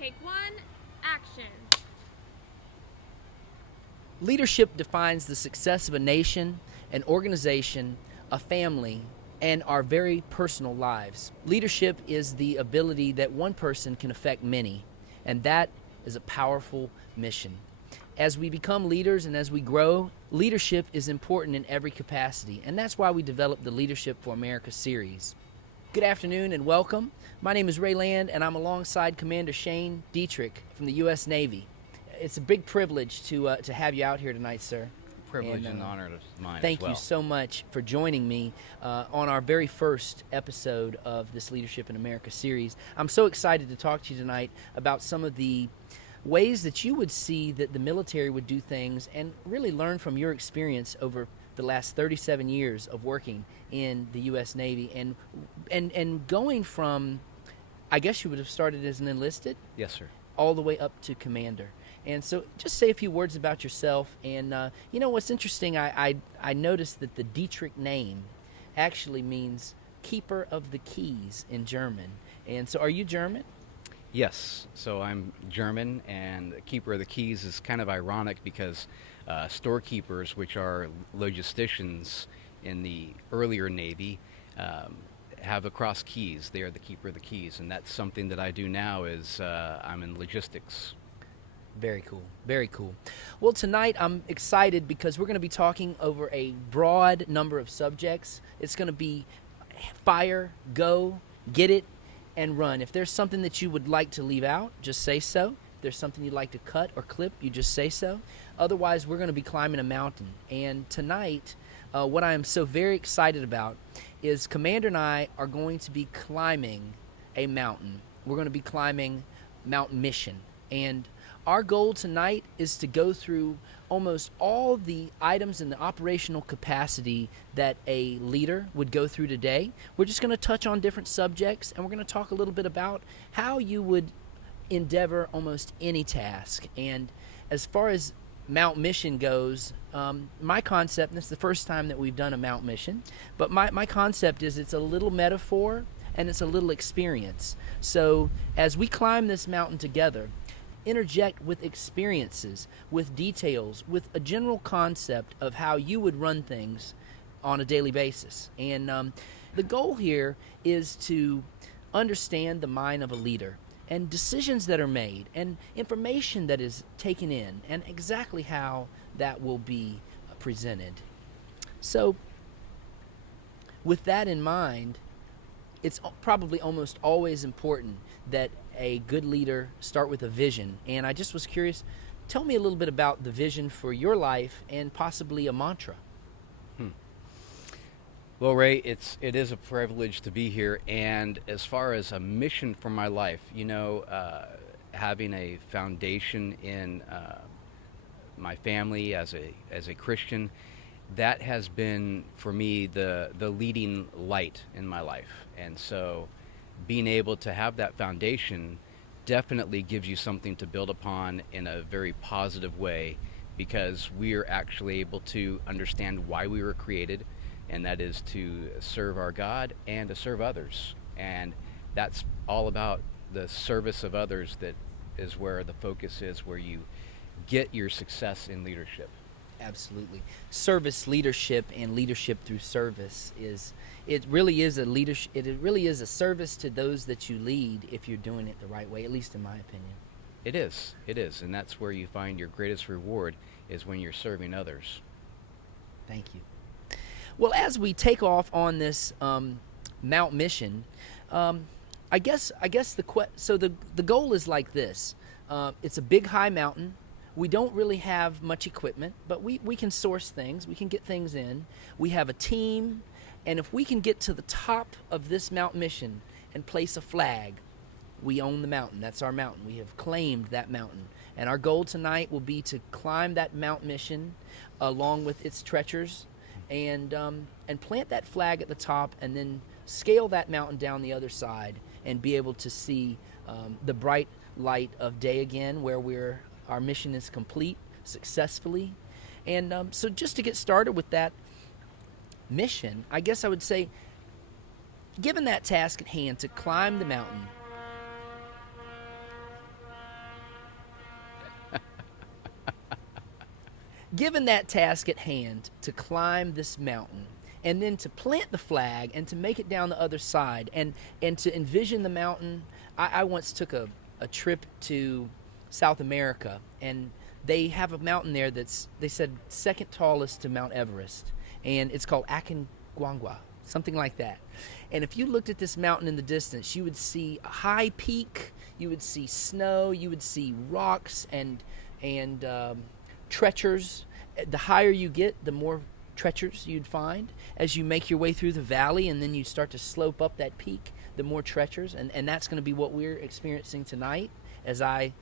Take one, action. Leadership defines the success of a nation, an organization, a family, and our very personal lives. Leadership is the ability that one person can affect many, and that is a powerful mission. As we become leaders and as we grow, leadership is important in every capacity, and that's why we developed the Leadership for America series. Good afternoon and welcome. My name is Ray Land, and I'm alongside Commander Shane Dietrich from the U.S. Navy. It's a big privilege to have you out here tonight, sir. Privilege and honor of mine Thank as well. you so much for joining me on our very first episode of this Leadership in America series. I'm so excited to talk to you tonight about some of the ways that you would see that the military would do things and really learn from your experience over the last 37 years of working in the U.S. Navy and going from, I guess you would have started as an enlisted? Yes, sir. All the way up to commander. And so just say a few words about yourself. And you know what's interesting, I noticed that the Dietrich name actually means keeper of the keys in German. And so are you German? Yes, so I'm German, and keeper of the keys is kind of ironic because storekeepers, which are logisticians in the earlier Navy, have a cross keys. They are the keeper of the keys, and that's something that I do now is I'm in logistics. Very cool. Very cool. Well, tonight I'm excited because we're going to be talking over a broad number of subjects. It's going to be fire, go, get it, and run. If there's something that you would like to leave out, just say so. If there's something you'd like to cut or clip, you just say so. Otherwise, we're going to be climbing a mountain. And tonight, what I am so very excited about is Commander and I are going to be climbing a mountain. We're going to be climbing Mount Mission. And our goal tonight is to go through almost all the items in the operational capacity that a leader would go through today. We're just going to touch on different subjects, and we're going to talk a little bit about how you would endeavor almost any task. And as far as Mount Mission goes, my concept, and this is the first time that we've done a Mount Mission, but my concept is it's a little metaphor and it's a little experience. So as we climb this mountain together, interject with experiences, with details, with a general concept of how you would run things on a daily basis. And the goal here is to understand the mind of a leader and decisions that are made and information that is taken in and exactly how that will be presented. So with that in mind, it's probably almost always important that a good leader start with a vision. And I just was curious, tell me a little bit about the vision for your life and possibly a mantra. Well, Ray, it is a privilege to be here, and as far as a mission for my life, you know, having a foundation in my family as a Christian, that has been for me the leading light in my life. And so being able to have that foundation definitely gives you something to build upon in a very positive way, because we are actually able to understand why we were created, and that is to serve our God and to serve others. And that's all about the service of others. That is where the focus is, where you get your success in leadership. Absolutely. Service leadership and leadership through service it really is a service to those that you lead if you're doing it the right way, at least in my opinion. It is, and that's where you find your greatest reward, is when you're serving others. Thank you. Well, as we take off on this Mount Mission, I guess the goal is like this. It's a big high mountain. We don't really have much equipment, but we can source things. We can get things in. We have a team, and if we can get to the top of this Mount Mission and place a flag, we own the mountain. That's our mountain. We have claimed that mountain. And our goal tonight will be to climb that Mount Mission along with its treacherous and plant that flag at the top, and then scale that mountain down the other side and be able to see the bright light of day again, where our mission is complete successfully. And so just to get started with that mission, I guess I would say, given that task at hand to climb the mountain, Given that task at hand to climb this mountain and then to plant the flag and to make it down the other side and to envision the mountain, I once took a trip to South America, and they have a mountain there that's, they said, second tallest to Mount Everest, and it's called Aconcagua, something like that. And if you looked at this mountain in the distance, you would see a high peak, you would see snow, you would see rocks and treacherous. The higher you get, the more treacherous you'd find. As you make your way through the valley and then you start to slope up that peak, the more treacherous. And that's going to be what we're experiencing tonight as I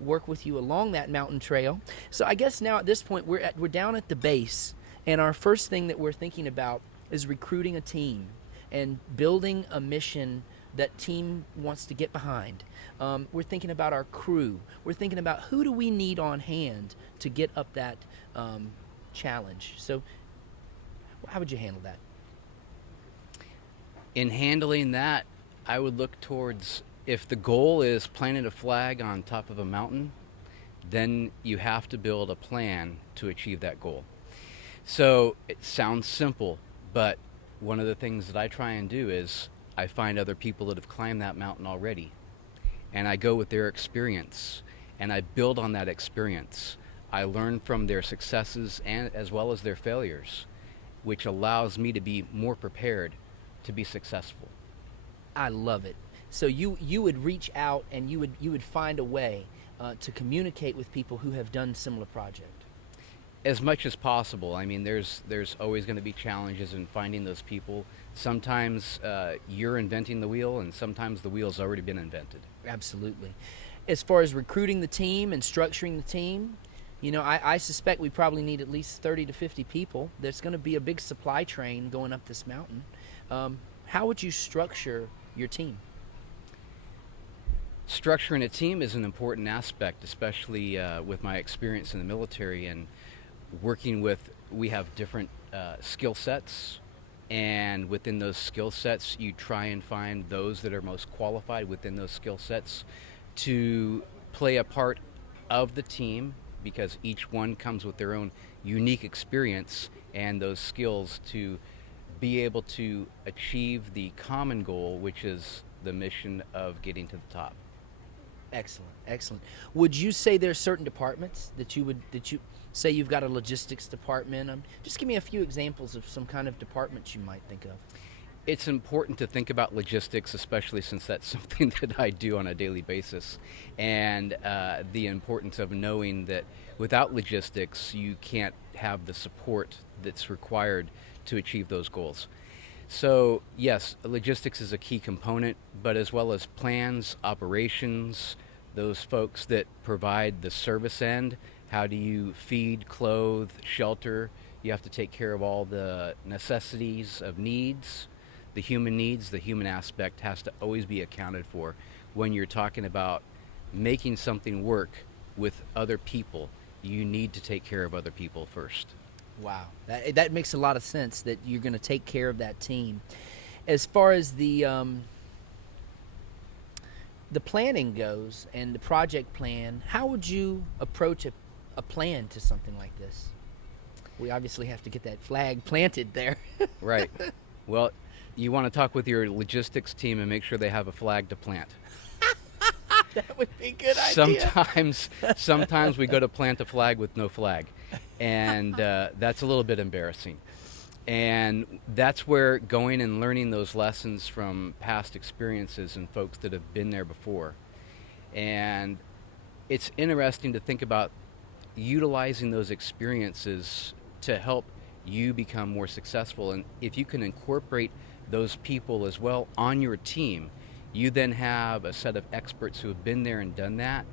work with you along that mountain trail. So I guess now at this point we're down at the base, and our first thing that we're thinking about is recruiting a team and building a mission that team wants to get behind. We're thinking about our crew. We're thinking about who do we need on hand to get up that challenge. So how would you handle that? In handling that, I would look towards, if the goal is planting a flag on top of a mountain, then you have to build a plan to achieve that goal. So it sounds simple, but one of the things that I try and do is I find other people that have climbed that mountain already, and I go with their experience and I build on that experience. I learn from their successes and as well as their failures, which allows me to be more prepared to be successful. I love it. So you would reach out and you would find a way to communicate with people who have done similar project. As much as possible. I mean, there's always going to be challenges in finding those people. Sometimes you're inventing the wheel, and sometimes the wheel's already been invented. Absolutely. As far as recruiting the team and structuring the team, I suspect we probably need at least 30 to 50 people. There's going to be a big supply train going up this mountain. How would you structure your team? Structuring a team is an important aspect, especially with my experience in the military and working with, we have different skill sets, and within those skill sets you try and find those that are most qualified within those skill sets to play a part of the team, because each one comes with their own unique experience and those skills to be able to achieve the common goal, which is the mission of getting to the top. Excellent. Would you say there's certain departments that you say you've got a logistics department? Just give me a few examples of some kind of departments you might think of. It's important to think about logistics, especially since that's something that I do on a daily basis, and the importance of knowing that without logistics you can't have the support that's required to achieve those goals. So yes, logistics is a key component, but as well as plans, operations, those folks that provide the service end. How do you feed, clothe, shelter? You have to take care of all the necessities of needs. The human aspect has to always be accounted for when you're talking about making something work with other people. You need to take care of other people first. Wow, that makes a lot of sense, that you're going to take care of that team. As far as the planning goes and the project plan, how would you approach a plan to something like this? We obviously have to get that flag planted there. Right. Well, you want to talk with your logistics team and make sure they have a flag to plant. That would be a good idea. Sometimes we go to plant a flag with no flag, and that's a little bit embarrassing. And that's where going and learning those lessons from past experiences and folks that have been there before. And it's interesting to think about utilizing those experiences to help you become more successful. And if you can incorporate those people as well on your team, you then have a set of experts who have been there and done that,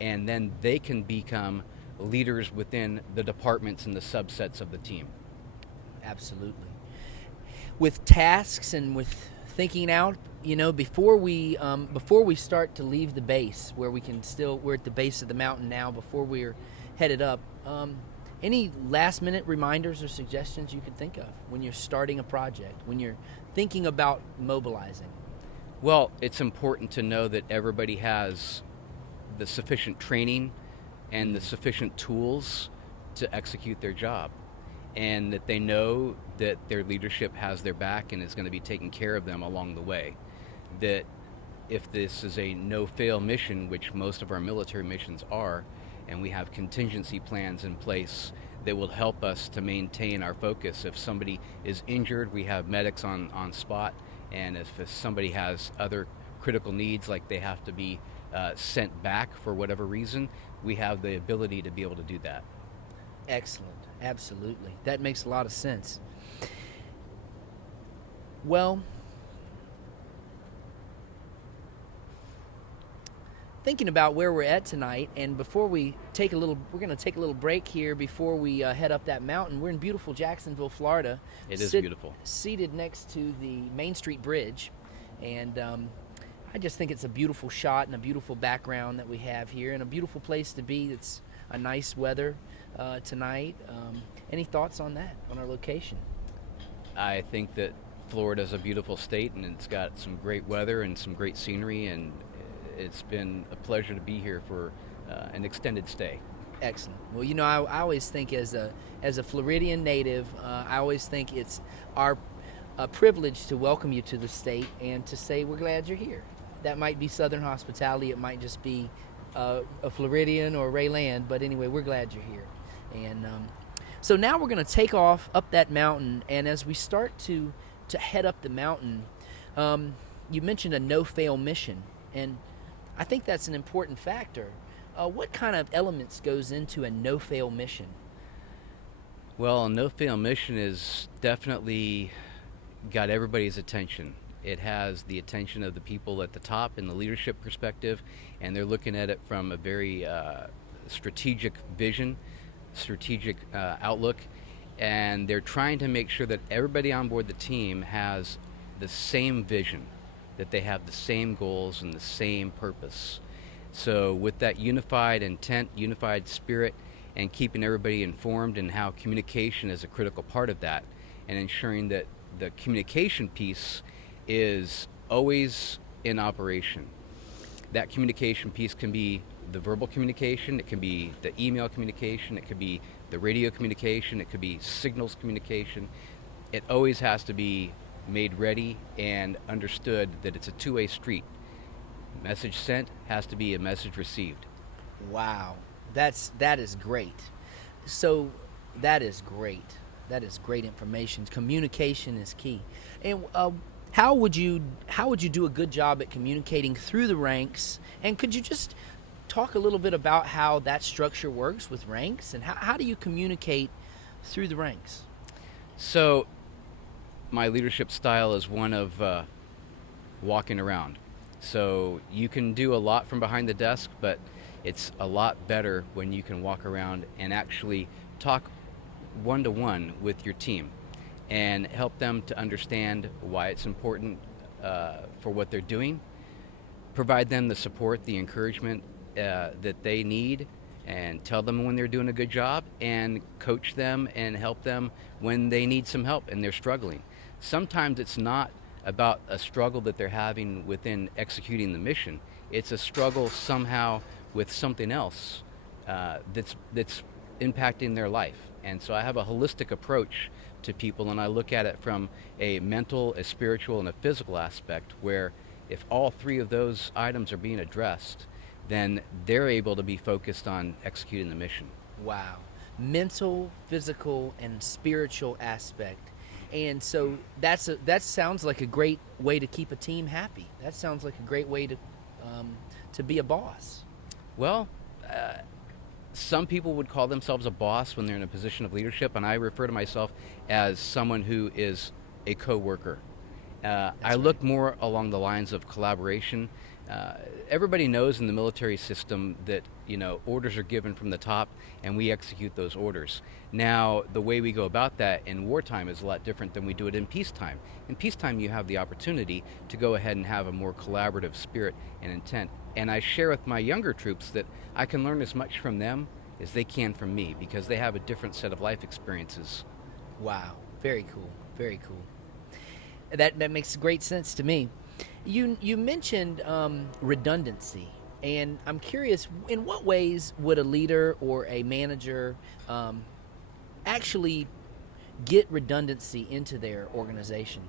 and then they can become leaders within the departments and the subsets of the team. Absolutely. With tasks and with thinking out, before we start to leave the base, we're at the base of the mountain now, before we're headed up, any last minute reminders or suggestions you could think of when you're starting a project, when you're thinking about mobilizing? Well, it's important to know that everybody has the sufficient training and the sufficient tools to execute their job, and that they know that their leadership has their back and is going to be taking care of them along the way. That if this is a no-fail mission, which most of our military missions are, and we have contingency plans in place that will help us to maintain our focus. If somebody is injured, we have medics on spot, and if somebody has other critical needs, like they have to be sent back for whatever reason, we have the ability to be able to do that. Excellent. Absolutely. That makes a lot of sense. Well, thinking about where we're at tonight, and before we take we're going to take a little break here before we head up that mountain. We're in beautiful Jacksonville, Florida. It is beautiful. Seated next to the Main Street Bridge, and I just think it's a beautiful shot and a beautiful background that we have here, and a beautiful place to be. It's a nice weather tonight. Any thoughts on that, on our location? I think that Florida's a beautiful state, and it's got some great weather and some great scenery, and it's been a pleasure to be here for an extended stay. Excellent. Well, you know, I always think as a Floridian native, I always think it's our privilege to welcome you to the state and to say we're glad you're here. That might be Southern hospitality. It might just be a Floridian or Rayland, but anyway, we're glad you're here. And so now we're going to take off up that mountain, and as we start to head up the mountain, you mentioned a no-fail mission, and I think that's an important factor. What kind of elements goes into a no-fail mission? Well, a no-fail mission is definitely got everybody's attention. It has the attention of the people at the top in the leadership perspective, and they're looking at it from a very strategic vision, strategic outlook, and they're trying to make sure that everybody on board the team has the same vision, that they have the same goals and the same purpose. So with that unified intent, unified spirit, and keeping everybody informed, and how communication is a critical part of that, and ensuring that the communication piece is always in operation. That communication piece can be the verbal communication, it can be the email communication, it could be the radio communication, it could be signals communication. It always has to be made ready and understood that it's a two-way street. Message sent has to be a message received. Wow, that is great. So that is great. That is great information. Communication is key. And how would you do a good job at communicating through the ranks? And could you just talk a little bit about how that structure works with ranks, and how do you communicate through the ranks? So my leadership style is one of walking around. So you can do a lot from behind the desk, but it's a lot better when you can walk around and actually talk one-to-one with your team and help them to understand why it's important for what they're doing, provide them the support, the encouragement that they need, and tell them when they're doing a good job, and coach them and help them when they need some help and they're struggling. Sometimes it's not about a struggle that they're having within executing the mission. It's a struggle somehow with something else that's impacting their life. And so I have a holistic approach to people, and I look at it from a mental, a spiritual, and a physical aspect, where if all three of those items are being addressed, then they're able to be focused on executing the mission. Wow. Mental, physical, and spiritual aspect. And so that sounds like a great way to keep a team happy. That sounds like a great way to be a boss. Well, some people would call themselves a boss when they're in a position of leadership, and I refer to myself as someone who is a co-worker. I look more along the lines of collaboration. Everybody knows in the military system that, you know, orders are given from the top and we execute those orders. Now, the way we go about that in wartime is a lot different than we do it in peacetime. In peacetime, you have the opportunity to go ahead and have a more collaborative spirit and intent. And I share with my younger troops that I can learn as much from them as they can from me, because they have a different set of life experiences. Wow. Very cool. Very cool. That makes great sense to me. You mentioned redundancy, And I'm curious, in what ways would a leader or a manager actually get redundancy into their organization?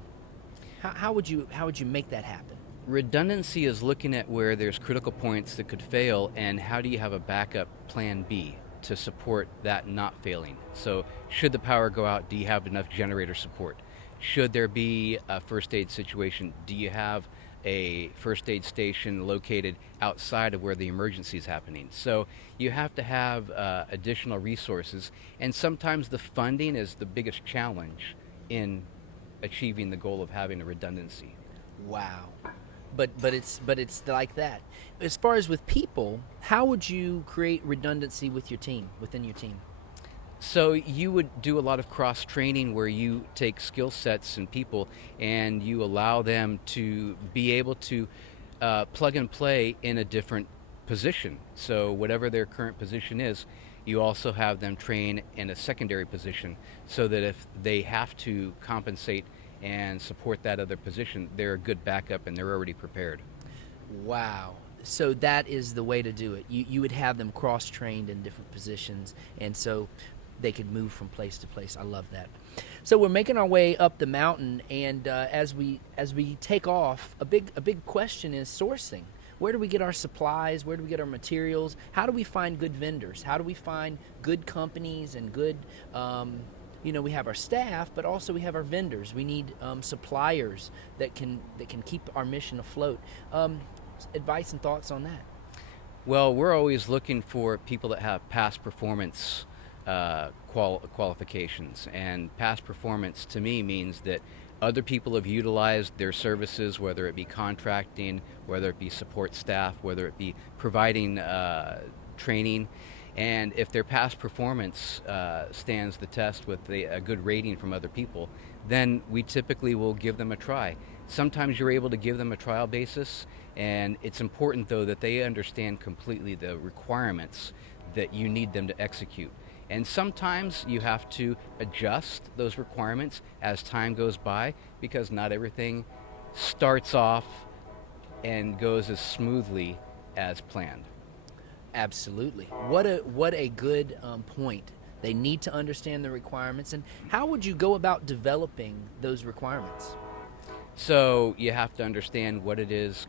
How would you make that happen? Redundancy is looking at where there's critical points that could fail, and how do you have a backup plan B to support that not failing. So should the power go out, do you have enough generator support? Should there be a first aid situation, do you have a first aid station located outside of where the emergency is happening? So you have to have additional resources, and sometimes the funding is the biggest challenge in achieving the goal of having a redundancy. Wow. But it's like that. As far as with people, how would you create redundancy with your team, within your team? So you would do a lot of cross training where you take skill sets and people and you allow them to be able to plug and play in a different position. So whatever their current position is, you also have them train in a secondary position so that if they have to compensate and support that other position, they're a good backup and they're already prepared. Wow. So that is the way to do it. You would have them cross-trained in different positions, and so they could move from place to place. I love that. So we're making our way up the mountain, and as we take off, a big question is sourcing. Where do we get our supplies? Where do we get our materials? How do we find good vendors? How do we find good companies and good we have our staff, but also we have our vendors. We need suppliers that can keep our mission afloat. Advice and thoughts on that? Well, we're always looking for people that have past performance qualifications, and past performance to me means that other people have utilized their services, whether it be contracting, whether it be support staff, whether it be providing training. And if their past performance stands the test with a good rating from other people, then we typically will give them a try. Sometimes you're able to give them a trial basis, and it's important though that they understand completely the requirements that you need them to execute. And sometimes you have to adjust those requirements as time goes by, because not everything starts off and goes as smoothly as planned. Absolutely. What a good point. They need to understand the requirements. And how would you go about developing those requirements? So you have to understand what it is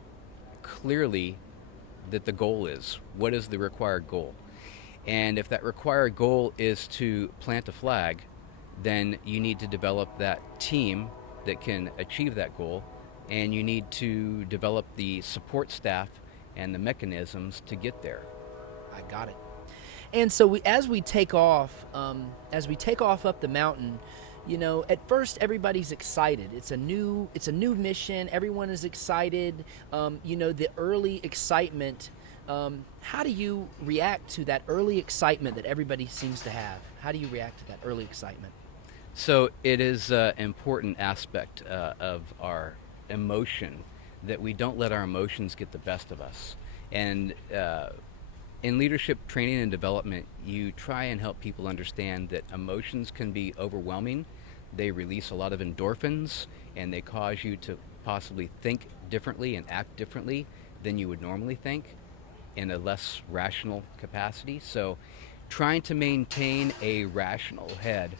clearly that the goal is. What is the required goal? And if that required goal is to plant a flag, then you need to develop that team that can achieve that goal, and you need to develop the support staff and the mechanisms to get there. I got it. And so as we take off up the mountain, at first everybody's excited. It's a new mission. Everyone is excited. The early excitement. How do you react to that early excitement that everybody seems to have? How do you react to that early excitement? So it is an important aspect of our emotion that we don't let our emotions get the best of us. And in leadership training and development, you try and help people understand that emotions can be overwhelming. They release a lot of endorphins, and they cause you to possibly think differently and act differently than you would normally think in a less rational capacity. So trying to maintain a rational head.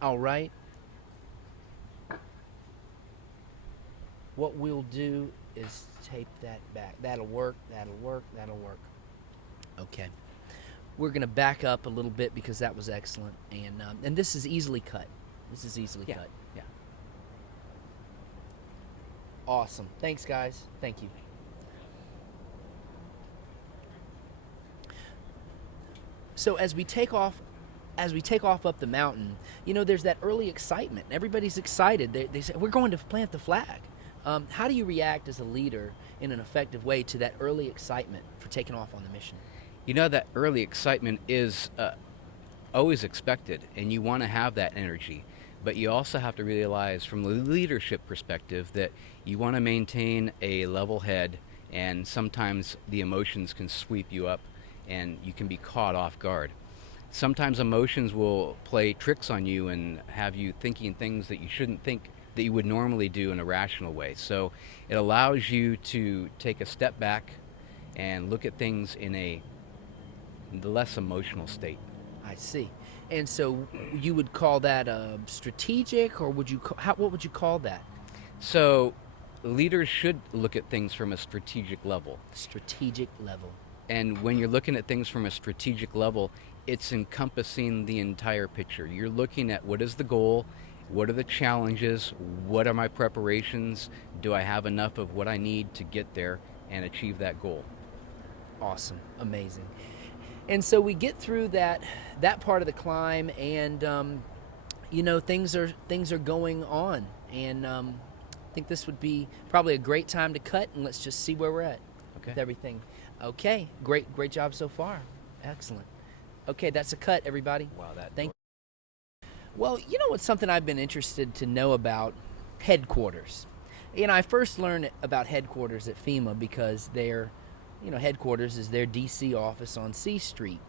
All right. What we'll do is tape that back. That'll work. Okay. We're going to back up a little bit because that was excellent. And this is easily cut. Cut. Yeah. Awesome. Thanks, guys. Thank you. So as we take off up the mountain, there's that early excitement. Everybody's excited. They say, we're going to plant the flag. How do you react as a leader in an effective way to that early excitement for taking off on the mission? That early excitement is always expected, and you want to have that energy. But you also have to realize from the leadership perspective that you want to maintain a level head, and sometimes the emotions can sweep you up and you can be caught off guard. Sometimes emotions will play tricks on you and have you thinking things that you shouldn't think that you would normally do in a rational way. So it allows you to take a step back and look at things in a less emotional state. I see. And so you would call that strategic, or what would you call that? So leaders should look at things from a strategic level. Strategic level. And when you're looking at things from a strategic level, it's encompassing the entire picture. You're looking at what is the goal, what are the challenges, what are my preparations, do I have enough of what I need to get there and achieve that goal? Awesome. Amazing. And so we get through that part of the climb, and things are going on, and I think this would be probably a great time to cut, and let's just see where we're at with everything. Okay, great job so far. Excellent. Okay, that's a cut, everybody. Wow, Thank you. Well, what's something I've been interested to know about? Headquarters. I first learned about headquarters at FEMA because their headquarters is their DC office on C Street.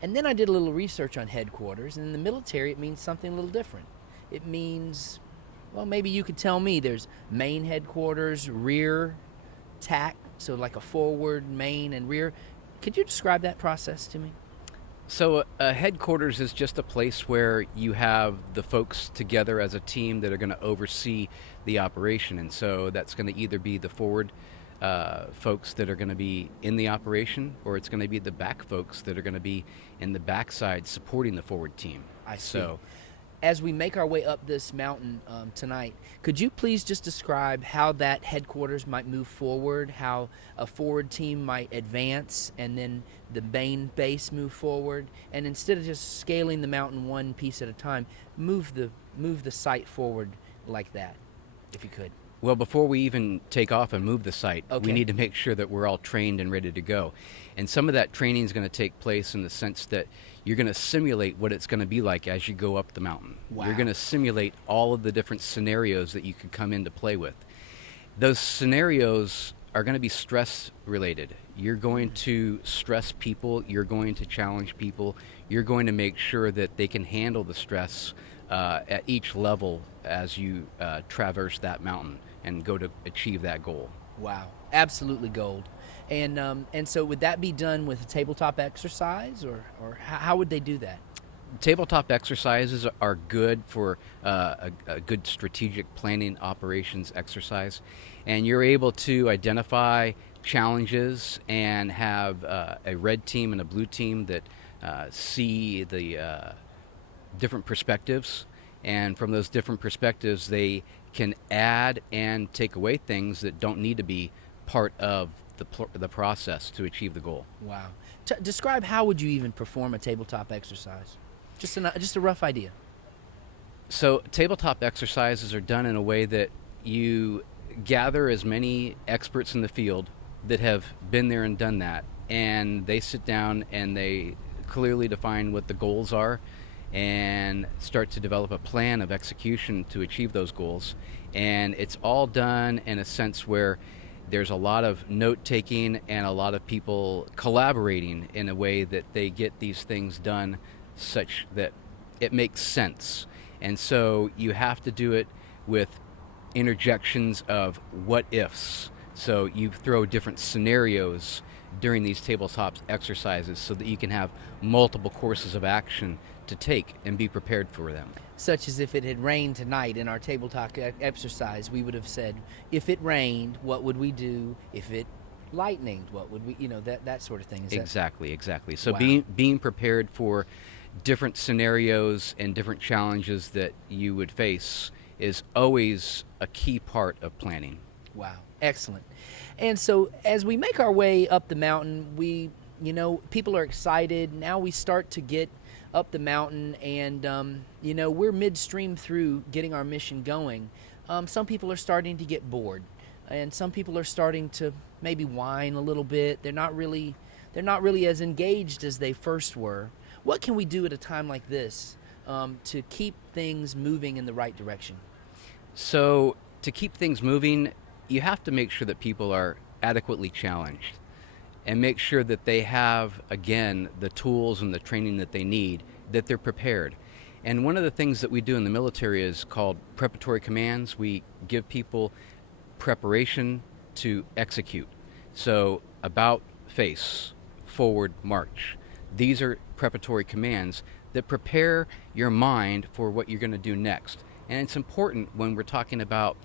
And then I did a little research on headquarters, and in the military it means something a little different. It means, well, maybe you could tell me, there's main headquarters, rear, TAC, so like a forward, main, and rear. Could you describe that process to me? So a headquarters is just a place where you have the folks together as a team that are going to oversee the operation. And so that's going to either be the forward folks that are going to be in the operation, or it's going to be the back folks that are going to be in the backside supporting the forward team. I see. So, as we make our way up this mountain tonight, could you please just describe how that headquarters might move forward, how a forward team might advance, and then the main base move forward, and instead of just scaling the mountain one piece at a time, move the site forward like that, if you could. Well, before we even take off and move the site, Okay. we need to make sure that we're all trained and ready to go. And some of that training is going to take place in the sense that you're going to simulate what it's going to be like as you go up the mountain. Wow. You're going to simulate all of the different scenarios that you could come into play with. Those scenarios are going to be stress related. You're going to stress people, you're going to challenge people, you're going to make sure that they can handle the stress at each level as you traverse that mountain and go to achieve that goal. Wow, absolutely gold. And so would that be done with a tabletop exercise, or how would they do that? Tabletop exercises are good for a good strategic planning operations exercise, and you're able to identify challenges and have a red team and a blue team that see the different perspectives, and from those different perspectives they can add and take away things that don't need to be part of the process to achieve the goal. Wow. Describe, how would you even perform a tabletop exercise? Just a rough idea. So tabletop exercises are done in a way that you gather as many experts in the field that have been there and done that, and they sit down and they clearly define what the goals are and start to develop a plan of execution to achieve those goals. And it's all done in a sense where there's a lot of note-taking and a lot of people collaborating in a way that they get these things done such that it makes sense. And so you have to do it with interjections of what-ifs. So you throw different scenarios during these tabletop exercises so that you can have multiple courses of action to take and be prepared for them. Such as if it had rained tonight in our tabletop exercise, we would have said, if it rained, what would we do? If it lightninged, what would we, that sort of thing. Exactly. So Wow. being prepared for different scenarios and different challenges that you would face is always a key part of planning. Wow, excellent. And so as we make our way up the mountain, people are excited. Now we start to get up the mountain, and we're midstream through getting our mission going. Some people are starting to get bored, and some people are starting to maybe whine a little bit. They're not really as engaged as they first were. What can we do at a time like this to keep things moving in the right direction? So to keep things moving, you have to make sure that people are adequately challenged and make sure that they have, again, the tools and the training that they need, that they're prepared. And one of the things that we do in the military is called preparatory commands. We give people preparation to execute. So about, face, forward, march. These are preparatory commands that prepare your mind for what you're going to do next. And it's important when we're talking about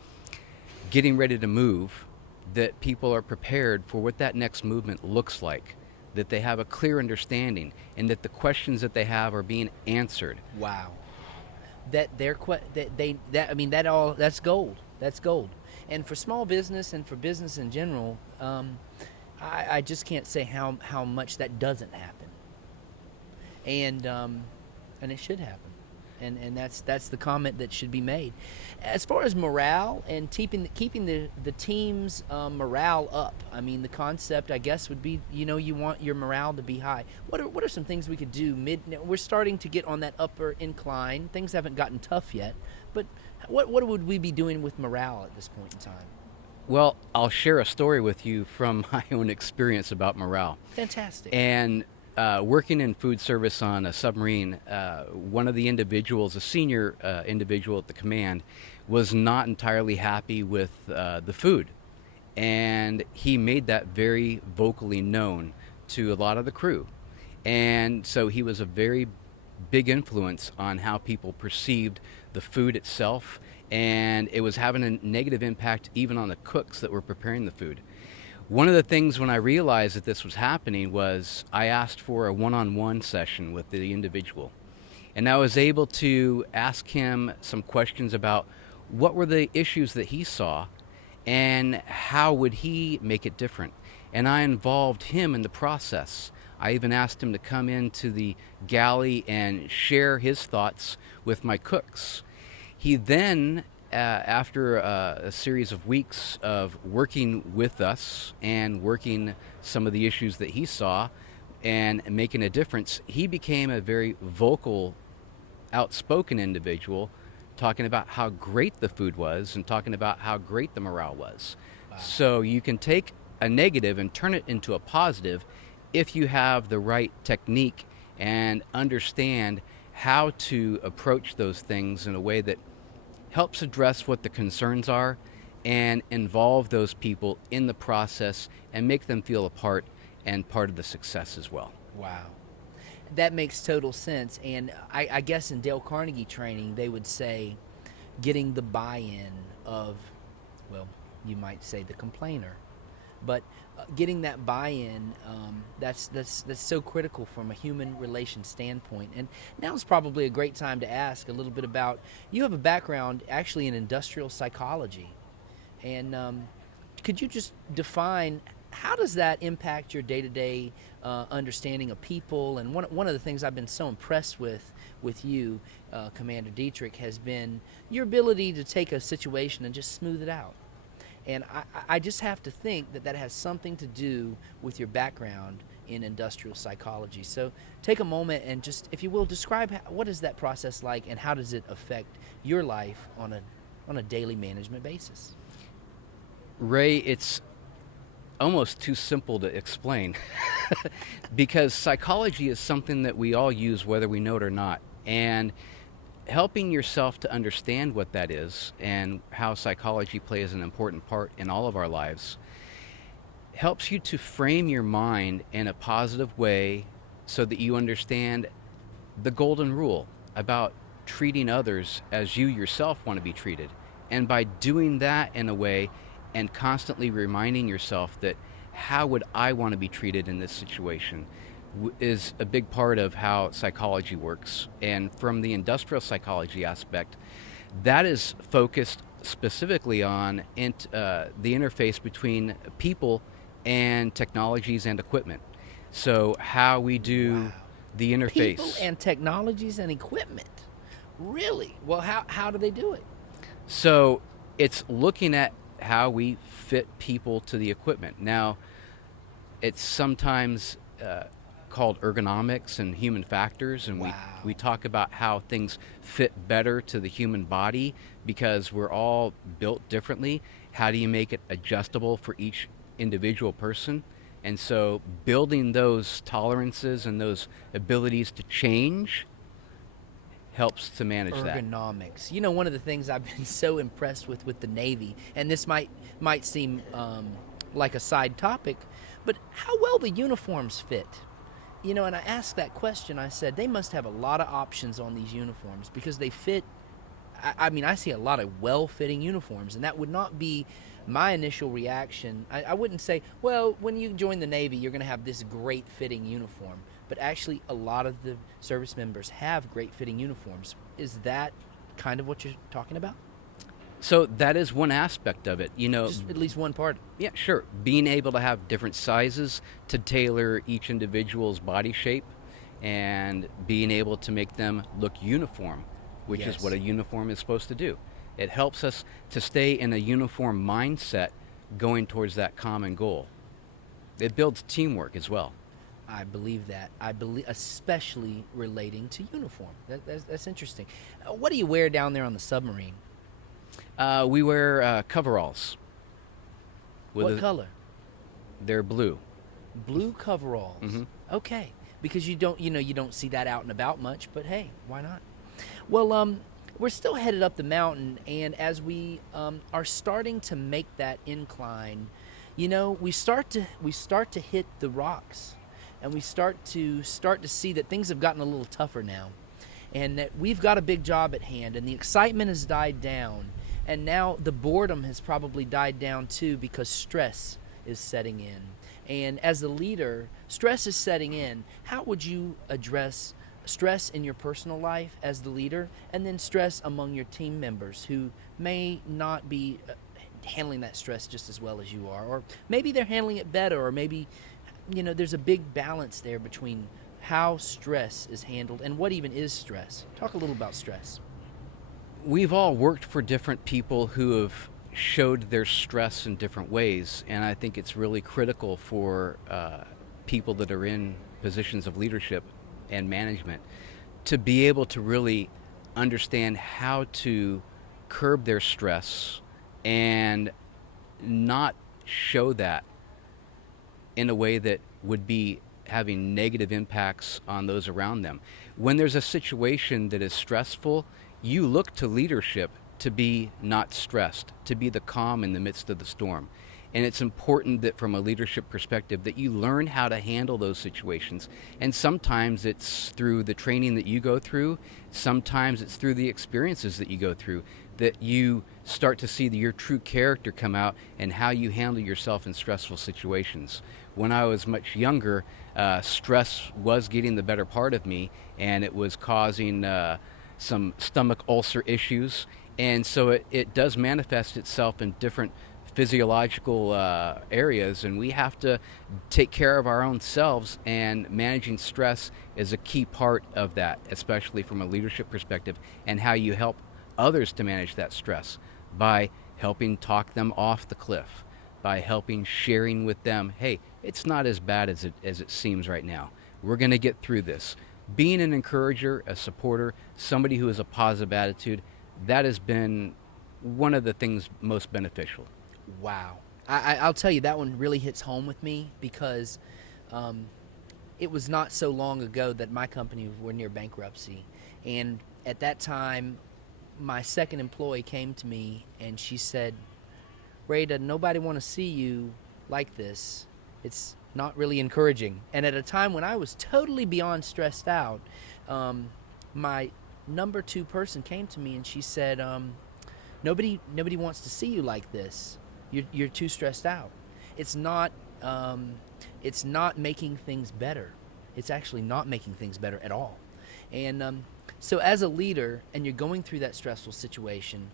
getting ready to move that people are prepared for what that next movement looks like, that they have a clear understanding, and that the questions that they have are being answered. Wow. That's gold. That's gold. And for small business and for business in general, I just can't say how much that doesn't happen. And it should happen. And that's the comment that should be made. As far as morale and keeping the team's morale up, I mean, the concept, I guess, would be, you want your morale to be high. What are some things we could do we're starting to get on that upper incline. Things haven't gotten tough yet, but what would we be doing with morale at this point in time? Well, I'll share a story with you from my own experience about morale. Fantastic. And working in food service on a submarine, one of the individuals, a senior individual at the command, was not entirely happy with the food. And he made that very vocally known to a lot of the crew. And so he was a very big influence on how people perceived the food itself, and it was having a negative impact even on the cooks that were preparing the food. One of the things when I realized that this was happening was I asked for a one-on-one session with the individual. And I was able to ask him some questions about what were the issues that he saw and how would he make it different. And I involved him in the process. I even asked him to come into the galley and share his thoughts with my cooks. He then, after a series of weeks of working with us and working some of the issues that he saw and making a difference, he became a very vocal, outspoken individual, talking about how great the food was and talking about how great the morale was. Wow. So you can take a negative and turn it into a positive if you have the right technique and understand how to approach those things in a way that helps address what the concerns are and involve those people in the process and make them feel a part and part of the success as well. Wow. That makes total sense. And I guess in Dale Carnegie training, they would say getting the buy-in of, well, you might say the complainer, but getting that buy-in, that's so critical from a human relation standpoint. And now is probably a great time to ask a little bit about, you have a background actually in industrial psychology. And could you just define, how does that impact your day-to-day understanding of people? And one of the things I've been so impressed with you, Commander Dietrich, has been your ability to take a situation and just smooth it out. And I just have to think that has something to do with your background in industrial psychology. So take a moment and just, if you will, describe what is that process like and how does it affect your life on a daily management basis? Ray, it's almost too simple to explain because psychology is something that we all use whether we know it or not. And helping yourself to understand what that is and how psychology plays an important part in all of our lives helps you to frame your mind in a positive way so that you understand the golden rule about treating others as you yourself want to be treated. And by doing that in a way and constantly reminding yourself that how would I want to be treated in this situation is a big part of how psychology works. And from the industrial psychology aspect, that is focused specifically on the interface between people and technologies and equipment. So how we do the interface. People and technologies and equipment. Really? Well, how do they do it? So it's looking at how we fit people to the equipment. Now, it's sometimes called ergonomics and human factors, and we talk about how things fit better to the human body because we're all built differently. How do you make it adjustable for each individual person? And so building those tolerances and those abilities to change helps to manage that. Ergonomics. You know, one of the things I've been so impressed with the Navy, and this might seem like a side topic, but how well the uniforms fit. You know, and I asked that question. I said they must have a lot of options on these uniforms because they fit. I mean, I see a lot of well-fitting uniforms, and that would not be my initial reaction. I wouldn't say, well, when you join the Navy, you're going to have this great-fitting uniform. But actually, a lot of the service members have great-fitting uniforms. Is that kind of what you're talking about? So that is one aspect of it, you know. Just at least one part. Yeah, sure. Being able to have different sizes to tailor each individual's body shape and being able to make them look uniform, which Yes. is what a uniform is supposed to do. It helps us to stay in a uniform mindset going towards that common goal. It builds teamwork as well. I believe that. I believe, especially relating to uniform. That's interesting. What do you wear down there on the submarine? We wear coveralls. What color? They're blue. Blue coveralls. Mhm. Okay, because you don't see that out and about much. But hey, why not? Well, we're still headed up the mountain, and as we are starting to make that incline, you know, we start to hit the rocks, and we start to see that things have gotten a little tougher now, and that we've got a big job at hand, and the excitement has died down, and now the boredom has probably died down too because stress is setting in. And as a leader, stress is setting in. How would you address stress in your personal life as the leader, and then stress among your team members who may not be handling that stress just as well as you are, or maybe they're handling it better, or maybe, you know, there's a big balance there between how stress is handled and what even is stress. Talk a little about stress. We've all worked for different people who have showed their stress in different ways, and I think it's really critical for people that are in positions of leadership and management to be able to really understand how to curb their stress and not show that in a way that would be having negative impacts on those around them. When there's a situation that is stressful, you look to leadership to be not stressed, to be the calm in the midst of the storm. And it's important that from a leadership perspective that you learn how to handle those situations. And sometimes it's through the training that you go through, sometimes it's through the experiences that you go through, that you start to see your true character come out and how you handle yourself in stressful situations. When I was much younger, stress was getting the better part of me, and it was causing some stomach ulcer issues. And so it does manifest itself in different physiological areas, and we have to take care of our own selves, and managing stress is a key part of that, especially from a leadership perspective, and how you help others to manage that stress by helping talk them off the cliff, by helping sharing with them, hey, it's not as bad as it seems right now. We're going to get through this. Being an encourager, a supporter, somebody who has a positive attitude, that has been one of the things most beneficial. Wow. I'll tell you, that one really hits home with me because it was not so long ago that my company were near bankruptcy. And at that time, my second employee came to me and she said, Ray, does nobody want to see you like this? It's not really encouraging. And at a time when I was totally beyond stressed out, my number two person came to me and she said, nobody wants to see you like this. You're too stressed out. It's not making things better. It's actually not making things better at all. And so as a leader, and you're going through that stressful situation,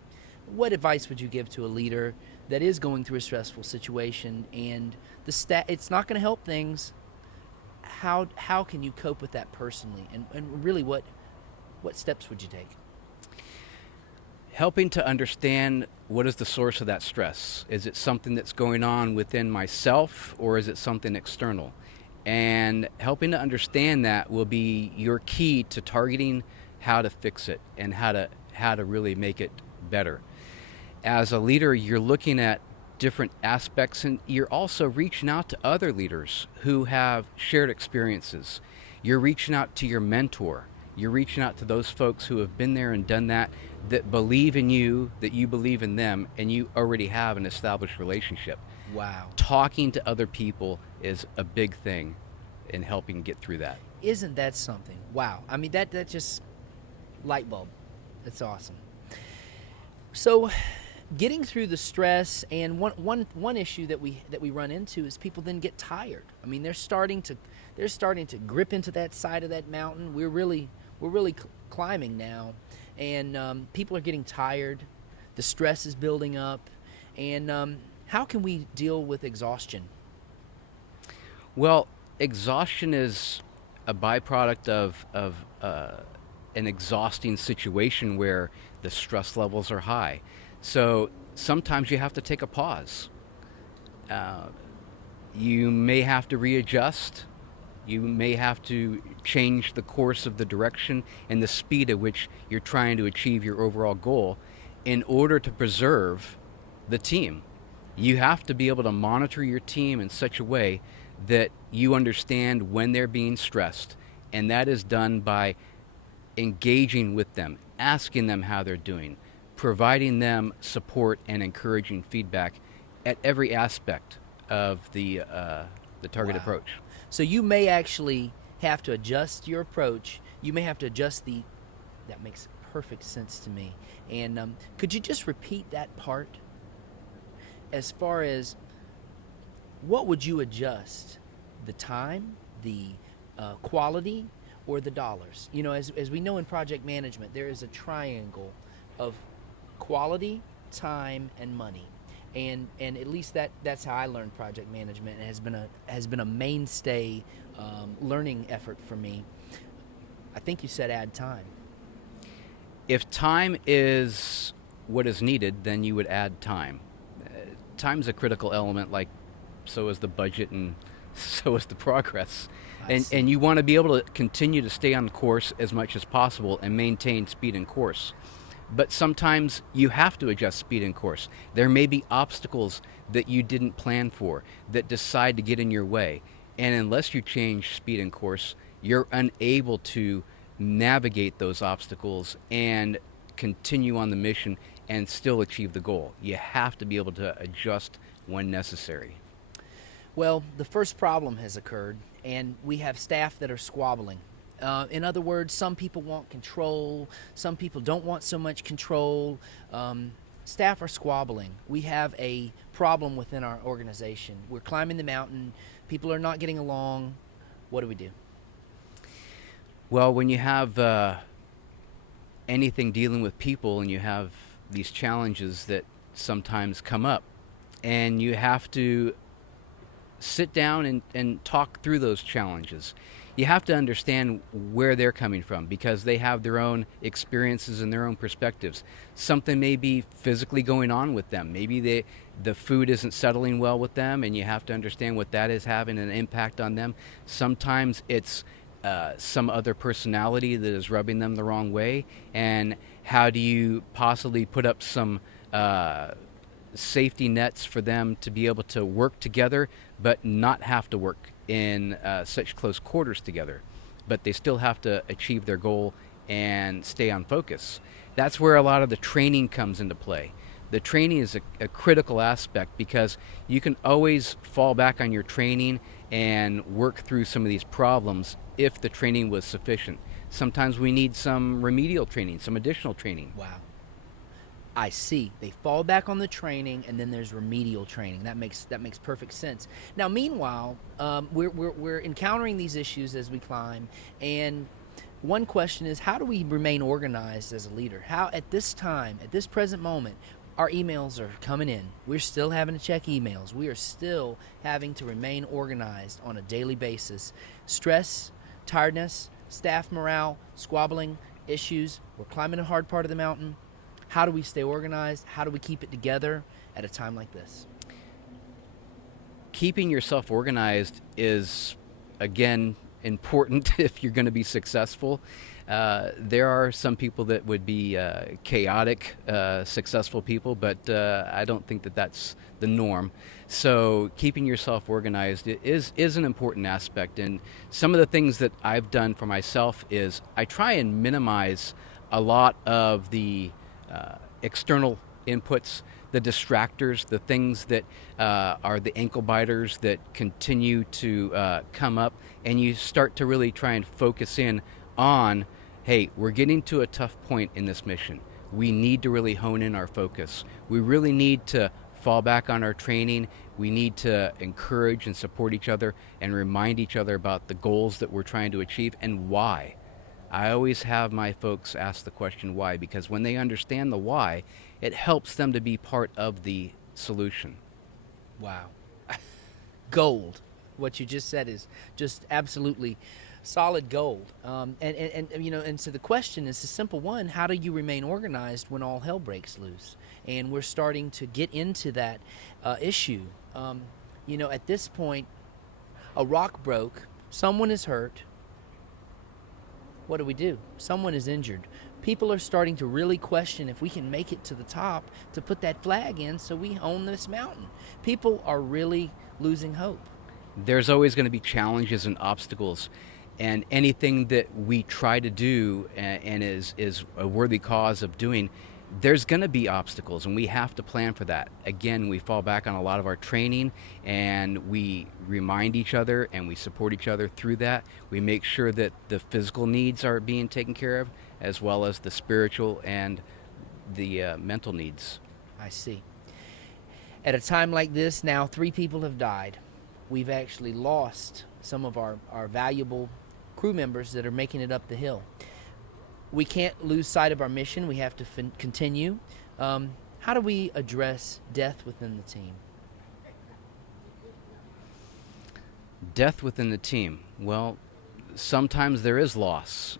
what advice would you give to a leader that is going through a stressful situation and it's not going to help things? How can you cope with that personally? And really, what steps would you take? Helping to understand what is the source of that stress. Is it something that's going on within myself, or is it something external? And helping to understand that will be your key to targeting how to fix it and how to really make it better. As a leader, you're looking at different aspects, and you're also reaching out to other leaders who have shared experiences. You're reaching out to your mentor. You're reaching out to those folks who have been there and done that, that believe in you, that you believe in them, and you already have an established relationship. Wow. Talking to other people is a big thing in helping get through that. Isn't that something? Wow. I mean, that just light bulb. That's awesome. So, getting through the stress, and one issue that we run into is people then get tired. I mean, they're starting to grip into that side of that mountain. We're really climbing now, and people are getting tired. The stress is building up, and how can we deal with exhaustion? Well, exhaustion is a byproduct of an exhausting situation where the stress levels are high. So sometimes you have to take a pause. You may have to readjust. You may have to change the course of the direction and the speed at which you're trying to achieve your overall goal in order to preserve the team. You have to be able to monitor your team in such a way that you understand when they're being stressed, and that is done by engaging with them, asking them how they're doing, providing them support and encouraging feedback at every aspect of the target Wow. approach. So you may actually have to adjust your approach. You may have to adjust that makes perfect sense to me. And could you just repeat that part? As far as what would you adjust? The time, the quality, or the dollars? You know, as we know in project management, there is a triangle of quality, time, and money. And at least that's how I learned project management. It has been a mainstay learning effort for me. I think you said add time. If time is what is needed, then you would add time. Time's a critical element, like so is the budget and so is the progress. And you want to be able to continue to stay on course as much as possible and maintain speed and course. But sometimes you have to adjust speed and course. There may be obstacles that you didn't plan for that decide to get in your way. And unless you change speed and course, you're unable to navigate those obstacles and continue on the mission and still achieve the goal. You have to be able to adjust when necessary. Well, the first problem has occurred, and we have staff that are squabbling. In other words, some people want control, some people don't want so much control. Staff are squabbling. We have a problem within our organization. We're climbing the mountain, people are not getting along. What do we do? Well, when you have anything dealing with people and you have these challenges that sometimes come up, and you have to sit down and talk through those challenges. You have to understand where they're coming from because they have their own experiences and their own perspectives. Something may be physically going on with them. Maybe the food isn't settling well with them, and you have to understand what that is having an impact on them. Sometimes it's some other personality that is rubbing them the wrong way, and how do you possibly put up some safety nets for them to be able to work together but not have to work in such close quarters together, but they still have to achieve their goal and stay on focus. That's where a lot of the training comes into play. The training is a critical aspect because you can always fall back on your training and work through some of these problems if the training was sufficient. Sometimes we need some remedial training, some additional training. Wow. I see. They fall back on the training, and then there's remedial training. That makes perfect sense. Now, meanwhile, we're encountering these issues as we climb, and one question is, how do we remain organized as a leader? How, at this time, at this present moment, our emails are coming in. We're still having to check emails. We are still having to remain organized on a daily basis. Stress, tiredness, staff morale, squabbling, issues. We're climbing a hard part of the mountain. How do we stay organized? How do we keep it together at a time like this? Keeping yourself organized is, again, important if you're going to be successful. There are some people that would be chaotic, successful people, but I don't think that that's the norm. So keeping yourself organized is an important aspect. And some of the things that I've done for myself is I try and minimize a lot of the external inputs, the distractors, the things that are the ankle biters that continue to come up, and you start to really try and focus in on, hey, we're getting to a tough point in this mission. We need to really hone in our focus. We really need to fall back on our training. We need to encourage and support each other and remind each other about the goals that we're trying to achieve and why. I always have my folks ask the question why, because when they understand the why, it helps them to be part of the solution. Wow. Gold. What you just said is just absolutely solid gold. And so the question is a simple one: how do you remain organized when all hell breaks loose? And we're starting to get into that issue. At this point, a rock broke, someone is hurt. What do? Someone is injured. People are starting to really question if we can make it to the top to put that flag in so we own this mountain. People are really losing hope. There's always going to be challenges and obstacles, and anything that we try to do and is a worthy cause of doing, there's going to be obstacles, and we have to plan for that. Again, we fall back on a lot of our training, and we remind each other and we support each other through that. We make sure that the physical needs are being taken care of, as well as the spiritual and the mental needs. I see. At a time like this, now 3 people have died. We've actually lost some of our valuable crew members that are making it up the hill. We can't lose sight of our mission. We have to continue. How do we address death within the team? Death within the team. Well, sometimes there is loss.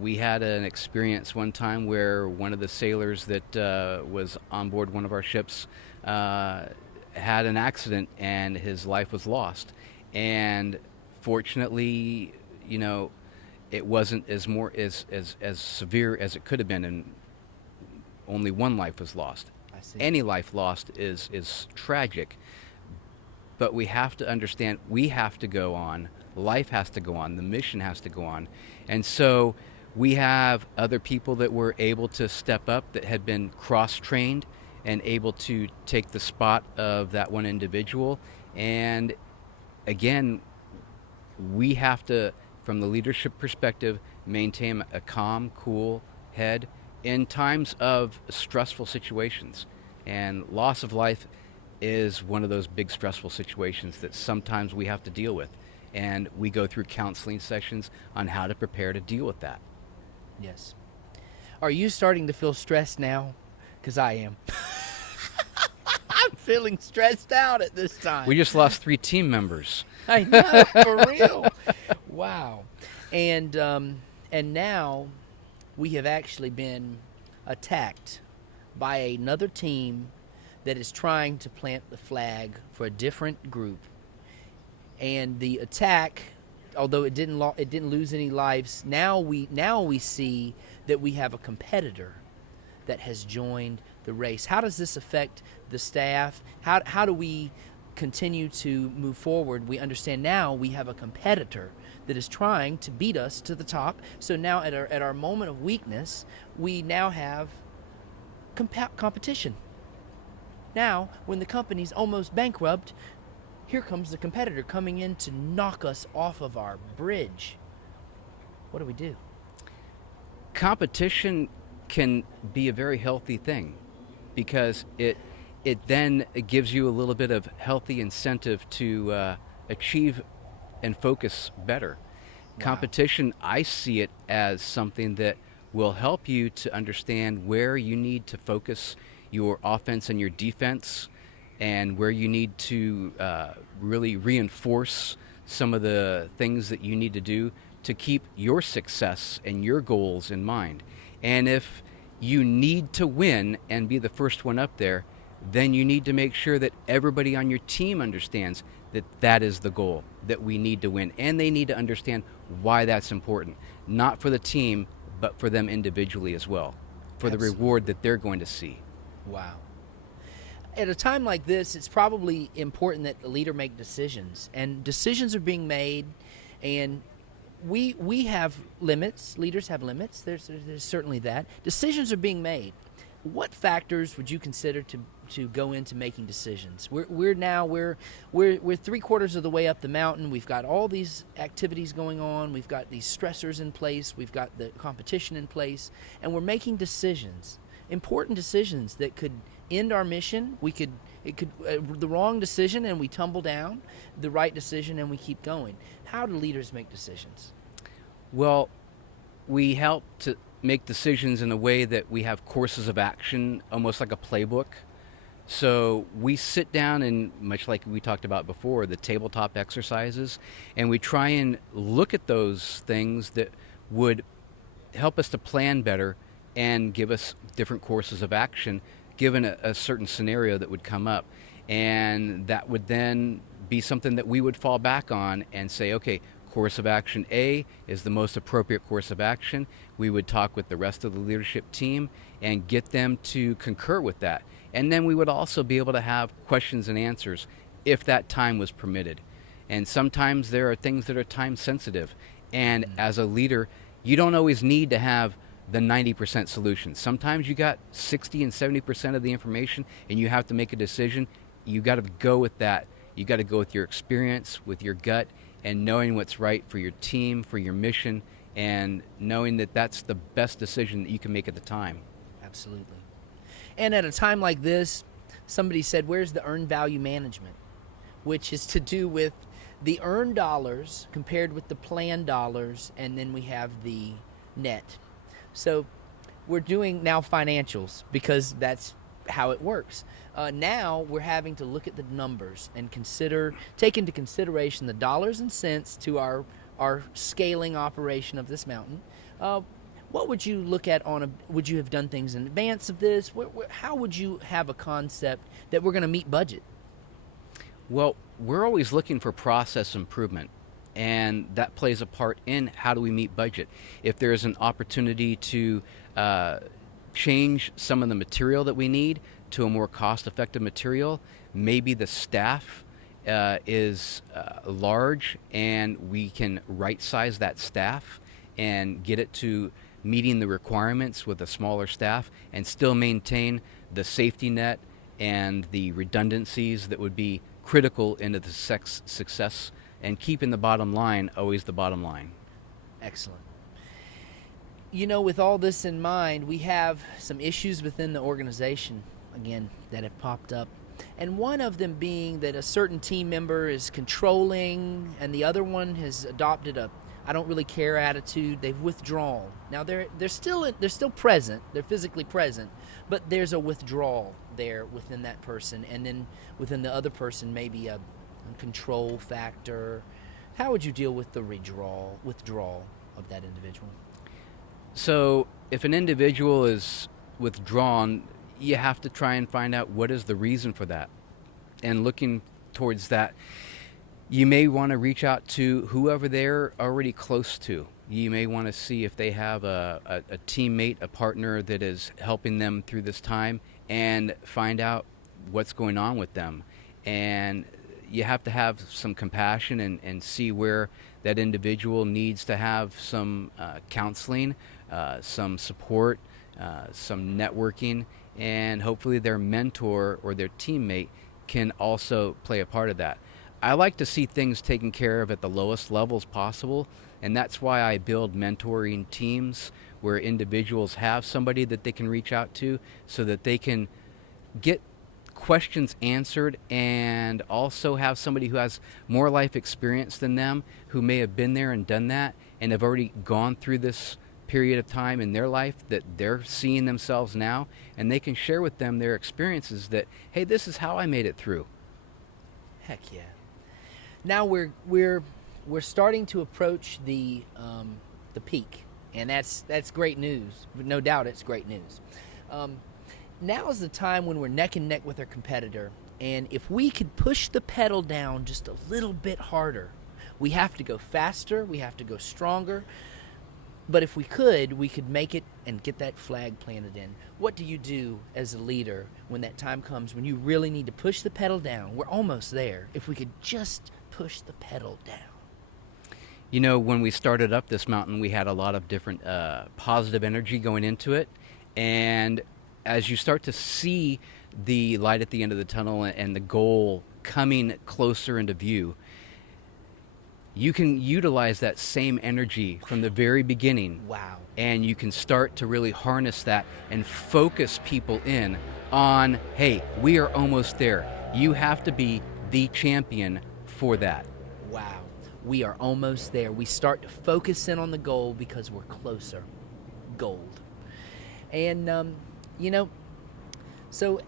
We had an experience one time where one of the sailors that was on board one of our ships had an accident and his life was lost. And fortunately, it wasn't as severe as it could have been, and only one life was lost. I see. Any life lost is tragic, but we have to understand we have to go on. Life has to go on. The mission has to go on. And so we have other people that were able to step up that had been cross-trained and able to take the spot of that one individual. And again, we have to, from the leadership perspective, maintain a calm, cool head in times of stressful situations. And loss of life is one of those big stressful situations that sometimes we have to deal with. And we go through counseling sessions on how to prepare to deal with that. Yes. Are you starting to feel stressed now? Because I am. I'm feeling stressed out at this time. We just lost 3 team members. I know, for real. Wow. And now we have actually been attacked by another team that is trying to plant the flag for a different group. And the attack, although it didn't lose any lives, now we see that we have a competitor that has joined the race. How does this affect the staff? How do we continue to move forward? We understand now we have a competitor that is trying to beat us to the top. So now at our moment of weakness, we now have competition. Now, when the company's almost bankrupt, here comes the competitor coming in to knock us off of our bridge. What do we do? Competition can be a very healthy thing because it then gives you a little bit of healthy incentive to achieve and focus better. Wow. Competition, I see it as something that will help you to understand where you need to focus your offense and your defense, and where you need to really reinforce some of the things that you need to do to keep your success and your goals in mind. And if you need to win and be the first one up there, then you need to make sure that everybody on your team understands that that is the goal, that we need to win. And they need to understand why that's important, not for the team, but for them individually as well, for the reward that they're going to see. Wow. At a time like this, it's probably important that the leader make decisions, and decisions are being made, and we have limits. Leaders have limits. There's certainly that. Decisions are being made. What factors would you consider to go into making decisions? We're 3/4 of the way up the mountain. We've got all these activities going on. We've got these stressors in place. We've got the competition in place, and we're making decisions, important decisions that could end our mission. It could the wrong decision and we tumble down, the right decision and we keep going. How do leaders make decisions? Well, we help to make decisions in a way that we have courses of action, almost like a playbook. So we sit down and, much like we talked about before, the tabletop exercises, and we try and look at those things that would help us to plan better and give us different courses of action given a certain scenario that would come up. And that would then be something that we would fall back on and say, okay, course of action A is the most appropriate course of action. We would talk with the rest of the leadership team and get them to concur with that. And then we would also be able to have questions and answers if that time was permitted. And sometimes there are things that are time sensitive. And as a leader, you don't always need to have the 90% solution. Sometimes you got 60 and 70% of the information and you have to make a decision. You got to go with that. You got to go with your experience, with your gut, and knowing what's right for your team, for your mission, and knowing that that's the best decision that you can make at the time. Absolutely. And at a time like this, somebody said, where's the earned value management? Which is to do with the earned dollars compared with the planned dollars, and then we have the net. So we're doing now financials because that's how it works. Now we're having to look at the numbers and take into consideration the dollars and cents to our scaling operation of this mountain. What would you look at would you have done things in advance of this? How would you have a concept that we're going to meet budget? Well, we're always looking for process improvement, and that plays a part in how do we meet budget. If there's an opportunity to change some of the material that we need to a more cost-effective material, maybe the staff is large and we can right-size that staff and get it to meeting the requirements with a smaller staff and still maintain the safety net and the redundancies that would be critical into the success and keeping the bottom line always the bottom line. Excellent. You know, with all this in mind, we have some issues within the organization, again, that have popped up. And one of them being that a certain team member is controlling and the other one has adopted a I don't really care attitude. They've withdrawn. Now they're still present. They're physically present, but there's a withdrawal there within that person, and then within the other person maybe a control factor. How would you deal with the withdrawal of that individual? So if an individual is withdrawn, you have to try and find out what is the reason for that. And looking towards that, you may want to reach out to whoever they're already close to. You may want to see if they have a teammate, a partner that is helping them through this time, and find out what's going on with them. And you have to have some compassion and see where that individual needs to have some counseling, some support, some networking, and hopefully their mentor or their teammate can also play a part of that. I like to see things taken care of at the lowest levels possible, and that's why I build mentoring teams where individuals have somebody that they can reach out to so that they can get questions answered and also have somebody who has more life experience than them, who may have been there and done that and have already gone through this period of time in their life that they're seeing themselves now, and they can share with them their experiences that, hey, this is how I made it through. Heck yeah. Now we're starting to approach the peak, and that's great news. No doubt, it's great news. now is the time when we're neck and neck with our competitor. And if we could push the pedal down just a little bit harder, we have to go faster, we have to go stronger. But if we could make it and get that flag planted in. What do you do as a leader when that time comes when you really need to push the pedal down? We're almost there. If we could just push the pedal down. You know, when we started up this mountain, we had a lot of different positive energy going into it. And as you start to see the light at the end of the tunnel and the goal coming closer into view, you can utilize that same energy from the very beginning. Wow. And you can start to really harness that and focus people in on, hey, we are almost there. You have to be the champion for that. Wow. We are almost there. We start to focus in on the goal because we're closer. Gold. And, so,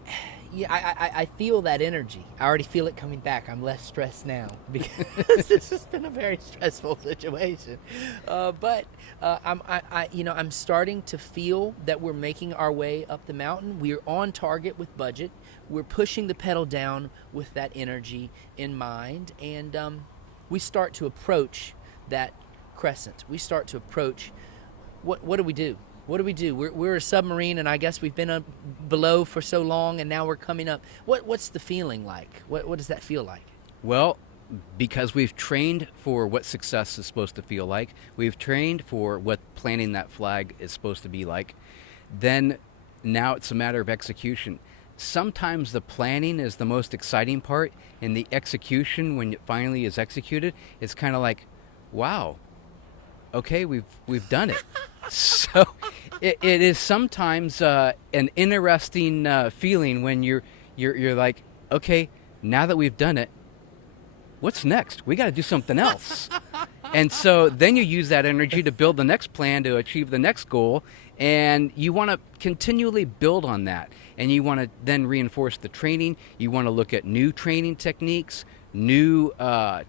yeah, I feel that energy. I already feel it coming back. I'm less stressed now because this has been a very stressful situation. But I'm starting to feel that we're making our way up the mountain. We're on target with budget. We're pushing the pedal down with that energy in mind, and we start to approach that crescent. We start to approach. What do we do? What do we do? We're a submarine, and I guess we've been below for so long, and now we're coming up. What's the feeling like? What does that feel like? Well, because we've trained for what success is supposed to feel like, we've trained for what planting that flag is supposed to be like, then now it's a matter of execution. Sometimes the planning is the most exciting part, and the execution, when it finally is executed, it's kind of like, wow, okay, we've done it. So it is sometimes an interesting feeling when you're like, okay, now that we've done it, what's next? We got to do something else. And so then you use that energy to build the next plan to achieve the next goal, and you want to continually build on that. And you want to then reinforce the training. You want to look at new training techniques, new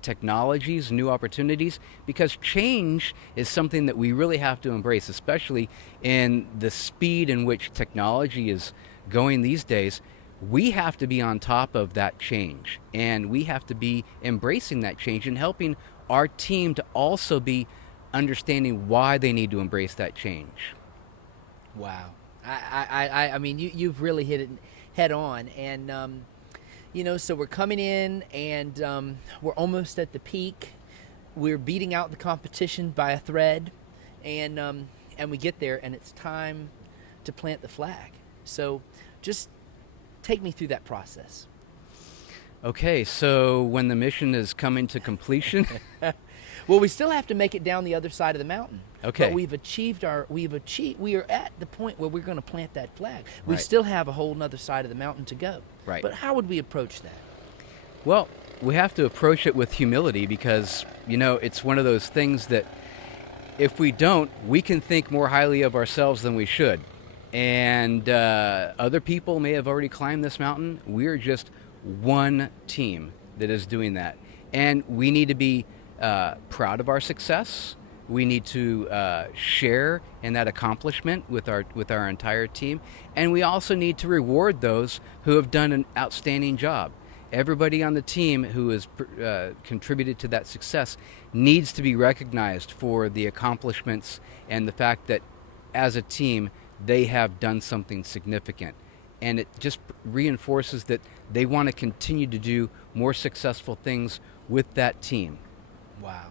technologies, new opportunities, because change is something that we really have to embrace, especially in the speed in which technology is going these days. We have to be on top of that change, and we have to be embracing that change and helping our team to also be understanding why they need to embrace that change. Wow. I mean, you've really hit it head on, and so we're coming in, and we're almost at the peak. We're beating out the competition by a thread, and we get there, and it's time to plant the flag. So just take me through that process. Okay, so when the mission is coming to completion, well, we still have to make it down the other side of the mountain. Okay. But we are at the point where we're going to plant that flag. We Right. still have a whole other side of the mountain to go. Right. But how would we approach that? well, we have to approach it with humility because, it's one of those things that if we don't, we can think more highly of ourselves than we should. And other people may have already climbed this mountain. We're just one team that is doing that. And we need to be proud of our success. We need to share in that accomplishment with our entire team. And we also need to reward those who have done an outstanding job. Everybody on the team who has contributed to that success needs to be recognized for the accomplishments and the fact that as a team, they have done something significant. And it just reinforces that they want to continue to do more successful things with that team. Wow.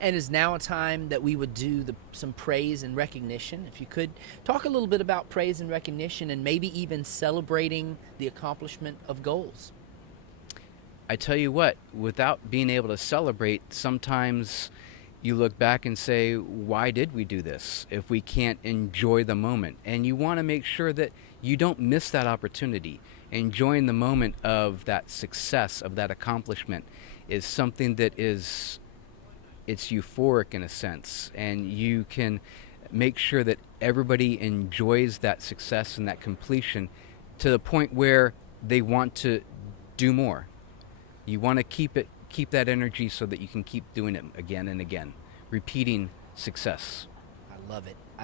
And is now a time that we would do some praise and recognition. If you could talk a little bit about praise and recognition and maybe even celebrating the accomplishment of goals. I tell you what, without being able to celebrate, sometimes you look back and say, why did we do this if we can't enjoy the moment? And you want to make sure that you don't miss that opportunity. Enjoying the moment of that success, of that accomplishment, is something that it's euphoric in a sense, and you can make sure that everybody enjoys that success and that completion to the point where they want to do more. You want to keep that energy so that you can keep doing it again and again, repeating success. I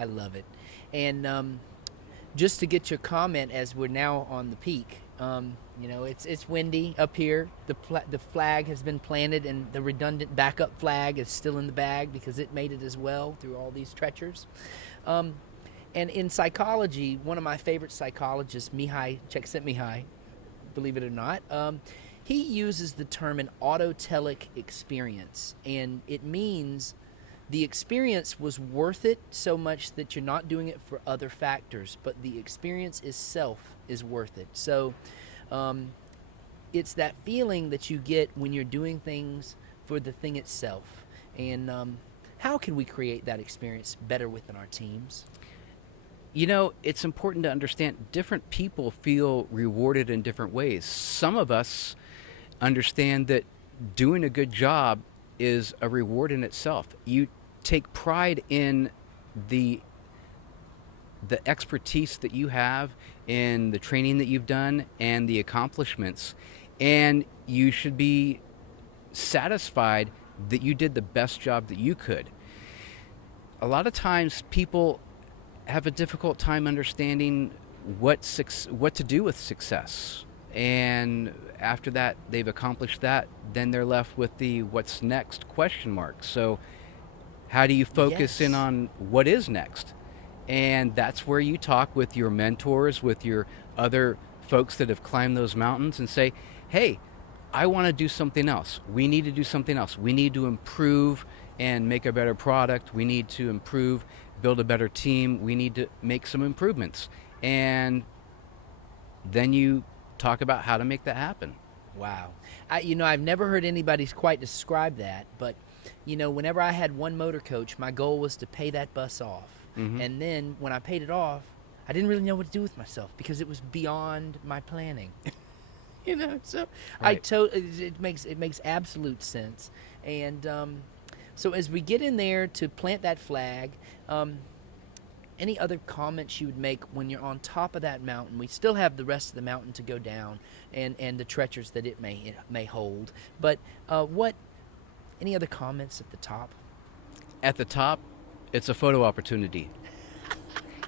love it. And just to get your comment as we're now on the peak. It's windy up here. The flag has been planted, and the redundant backup flag is still in the bag because it made it as well through all these treacherous. And in psychology, one of my favorite psychologists, Mihai Csikszentmihalyi, believe it or not, he uses the term an autotelic experience, and it means the experience was worth it so much that you're not doing it for other factors, but the experience itself is worth it. So it's that feeling that you get when you're doing things for the thing itself. And how can we create that experience better within our teams? It's important to understand different people feel rewarded in different ways. Some of us understand that doing a good job is a reward in itself. You take pride in the expertise that you have, in the training that you've done, and the accomplishments, and you should be satisfied that you did the best job that you could. A lot of times people have a difficult time understanding what to do with success, and after that they've accomplished that, then they're left with the what's next question mark. So how do you focus in on what is next? And that's where you talk with your mentors, with your other folks that have climbed those mountains, and say, hey, I want to do something else. We need to do something else. We need to improve and make a better product. We need to improve, build a better team. We need to make some improvements. And then you talk about how to make that happen. Wow. I've never heard anybody quite describe that, but whenever I had one motor coach, my goal was to pay that bus off. Mm-hmm. And then when I paid it off, I didn't really know what to do with myself because it was beyond my planning. So right. It makes absolute sense. And so as we get in there to plant that flag, any other comments you would make when you're on top of that mountain? We still have the rest of the mountain to go down, and the treacherous that it may hold. But any other comments at the top? At the top, it's a photo opportunity.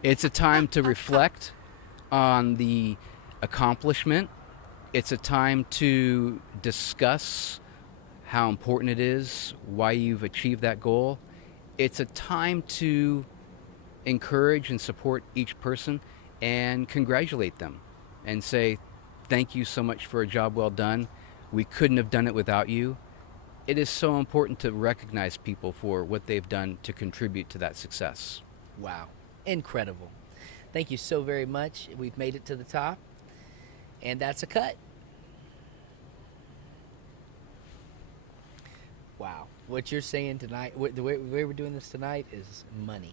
It's a time to reflect on the accomplishment. It's a time to discuss how important it is, why you've achieved that goal. It's a time to encourage and support each person and congratulate them and say, thank you so much for a job well done. We couldn't have done it without you. It is so important to recognize people for what they've done to contribute to that success. Wow. Incredible. Thank you so very much. We've made it to the top, and that's a cut. Wow. What you're saying tonight, the way we're doing this tonight is money.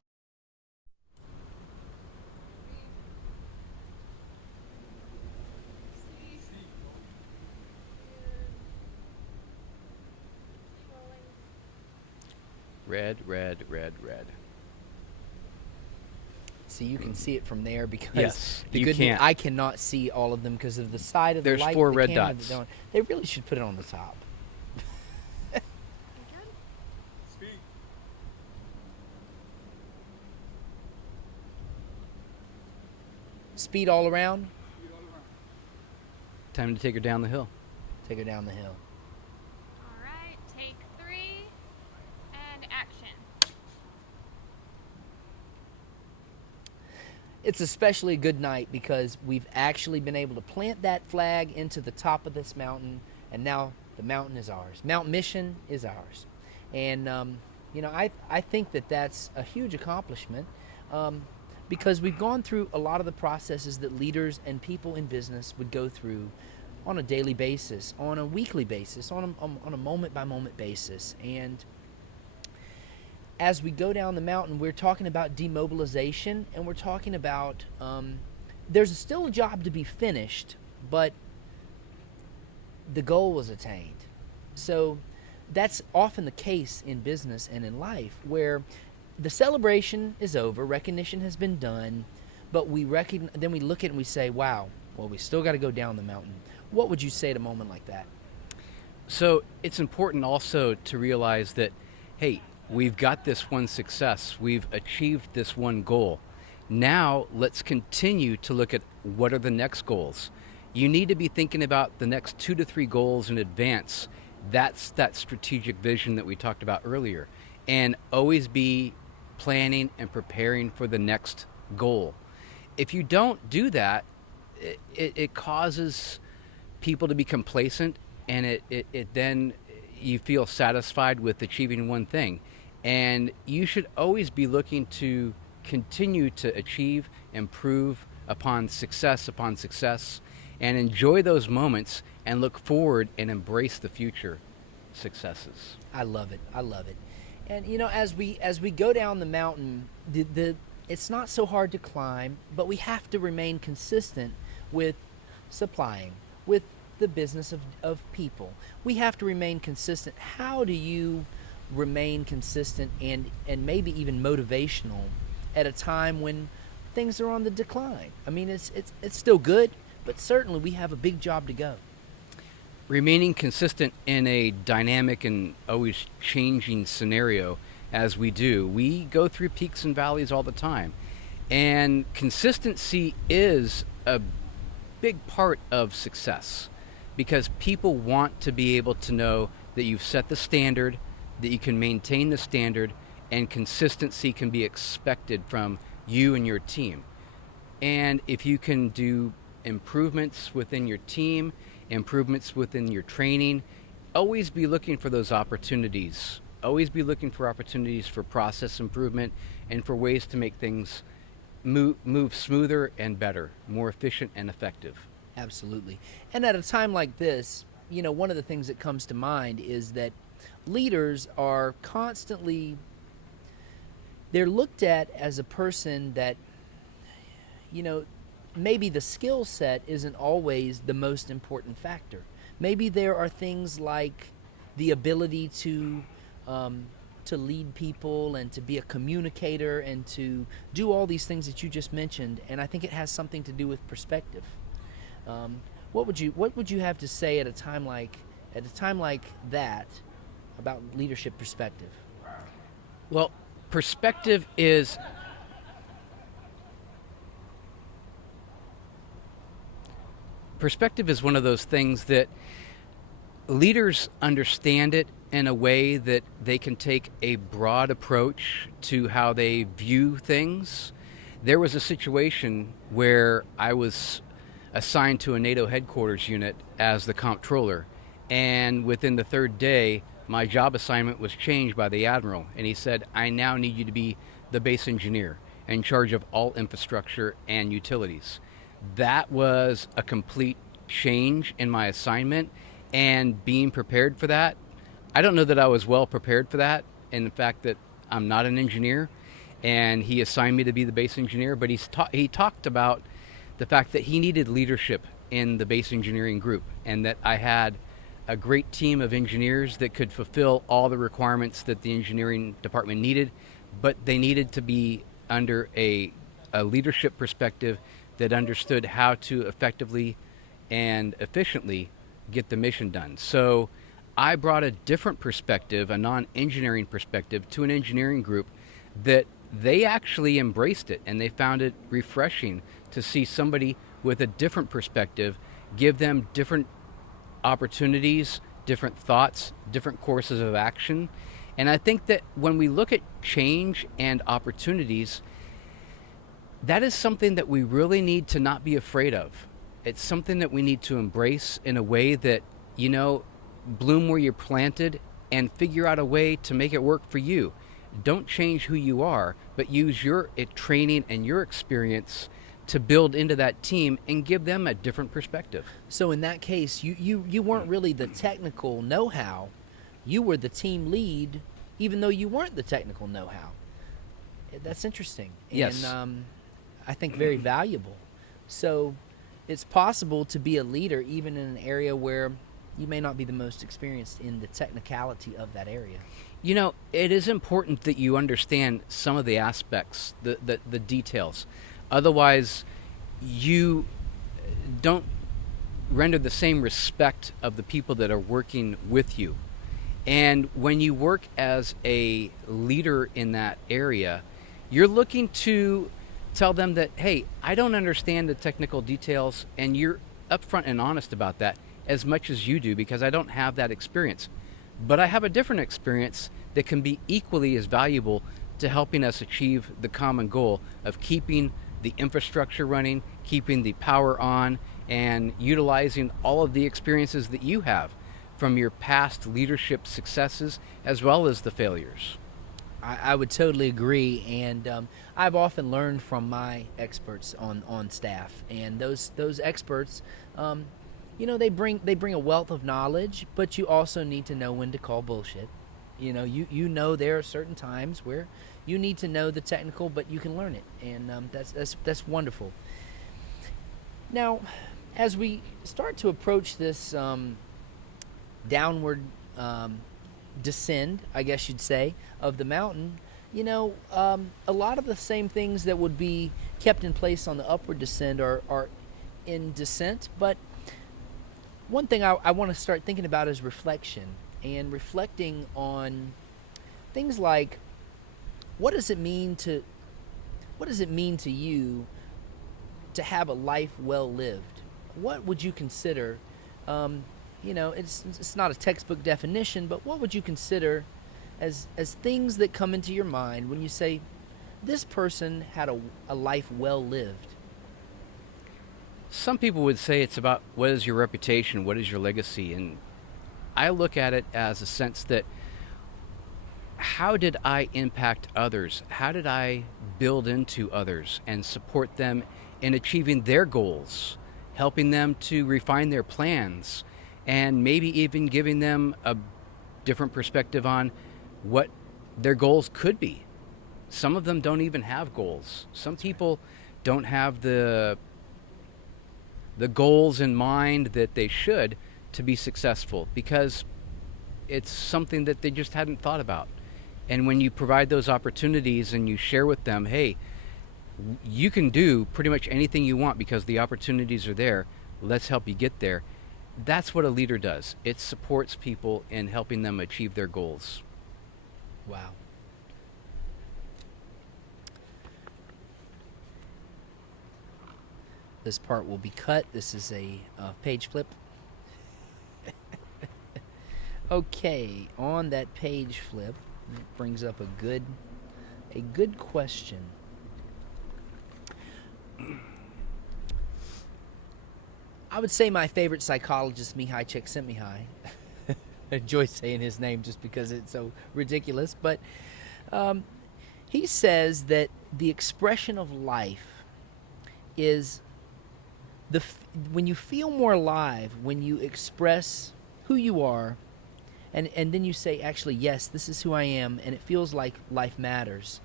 Red, red, red, red. See, you can see it from there because yes, you can't. I cannot see all of them because of the side of the light. There's 4 red dots. They really should put it on the top. Speed. Speed all around. Speed all around. Time to take her down the hill. Take her down the hill. All right, take 3 and action. It's especially a good night because we've actually been able to plant that flag into the top of this mountain, and now the mountain is ours. Mount Mission is ours. And, I think that that's a huge accomplishment because we've gone through a lot of the processes that leaders and people in business would go through on a daily basis, on a weekly basis, on a moment-by-moment basis. And as we go down the mountain, we're talking about demobilization, and we're talking about there's still a job to be finished, but the goal was attained. So that's often the case in business and in life, where the celebration is over, recognition has been done, but then we look at it and we say, wow, well, we still got to go down the mountain. What would you say at a moment like that? So it's important also to realize that, hey, we've got this one success. We've achieved this one goal. Now let's continue to look at what are the next goals. You need to be thinking about the next 2 to 3 goals in advance. That's that strategic vision that we talked about earlier. And always be planning and preparing for the next goal. If you don't do that, it causes people to be complacent, and it then you feel satisfied with achieving one thing. And you should always be looking to continue to achieve, improve upon success, and enjoy those moments and look forward and embrace the future successes. I love it. I love it. And you know, as we go down the mountain, it's not so hard to climb, but we have to remain consistent with supplying, with the business of people. We have to remain consistent. How do you remain consistent and maybe even motivational at a time when things are on the decline? I mean, it's still good, but certainly we have a big job to go. Remaining consistent in a dynamic and always changing scenario as we do. We go through peaks and valleys all the time. And consistency is a big part of success, because people want to be able to know that you've set the standard, that you can maintain the standard, and consistency can be expected from you and your team. And if you can do improvements within your team, improvements within your training, always be looking for those opportunities. Always be looking for opportunities for process improvement and for ways to make things move smoother and better, more efficient and effective. Absolutely. And at a time like this, you know, one of the things that comes to mind is that leaders are constantly, they're looked at as a person that, you know, maybe the skill set isn't always the most important factor. Maybe there are things like the ability to lead people and to be a communicator and to do all these things that you just mentioned. And I think it has something to do with perspective. What would you have to say at a time like that about leadership perspective? Well, perspective is one of those things that leaders understand it in a way that they can take a broad approach to how they view things. There was a situation where I was assigned to a NATO headquarters unit as the comptroller, and within the third day, my job assignment was changed by the admiral, and he said, "I now need you to be the base engineer in charge of all infrastructure and utilities." That was a complete change in my assignment, and being prepared for that, I don't know that I was well prepared for that, in the fact that I'm not an engineer, and he assigned me to be the base engineer, but he talked about the fact that he needed leadership in the base engineering group, and that I had a great team of engineers that could fulfill all the requirements that the engineering department needed, but they needed to be under a leadership perspective that understood how to effectively and efficiently get the mission done. So I brought a different perspective, a non-engineering perspective, to an engineering group that they actually embraced it, and they found it refreshing to see somebody with a different perspective, give them different opportunities, different thoughts, different courses of action. And I think that when we look at change and opportunities, that is something that we really need to not be afraid of. It's something that we need to embrace in a way that, you know, bloom where you're planted and figure out a way to make it work for you. Don't change who you are, but use your training and your experience to build into that team and give them a different perspective. So in that case, you weren't really the technical know-how. You were the team lead, even though you weren't the technical know-how. That's interesting. Yes. And I think very valuable. So it's possible to be a leader even in an area where you may not be the most experienced in the technicality of that area. You know, it is important that you understand some of the aspects, the details. Otherwise, you don't render the same respect of the people that are working with you. And when you work as a leader in that area, you're looking to tell them that, hey, I don't understand the technical details, and you're upfront and honest about that as much as you do, because I don't have that experience. But I have a different experience that can be equally as valuable to helping us achieve the common goal of keeping the infrastructure running, keeping the power on, and utilizing all of the experiences that you have from your past leadership successes as well as the failures. I would totally agree, and I've often learned from my experts on staff, and those experts, they bring a wealth of knowledge, but you also need to know when to call bullshit. You know there are certain times where you need to know the technical, but you can learn it, and that's wonderful. Now, as we start to approach this downward descend, I guess you'd say, of the mountain, a lot of the same things that would be kept in place on the upward descend are in descent. But one thing I want to start thinking about is reflection, and reflecting on things like, what does it mean to you to have a life well lived? What would you consider? It's not a textbook definition, but what would you consider as things that come into your mind when you say this person had a life well lived? Some people would say it's about what is your reputation, what is your legacy, and I look at it as a sense that how did I impact others? How did I build into others and support them in achieving their goals, helping them to refine their plans, and maybe even giving them a different perspective on what their goals could be. Some of them don't even have goals. Some people don't have the goals in mind that they should to be successful, because it's something that they just hadn't thought about. And when you provide those opportunities and you share with them, hey, you can do pretty much anything you want because the opportunities are there, let's help you get there. That's what a leader does. It supports people in helping them achieve their goals. Wow. This part will be cut. This is a page flip. Okay, on that page flip, it brings up a good question. I would say my favorite psychologist, Mihai Csikszentmihalyi. I enjoy saying his name just because it's so ridiculous, but he says that the expression of life is when you feel more alive, when you express who you are, and then you say, actually, yes, this is who I am, and it feels like life matters.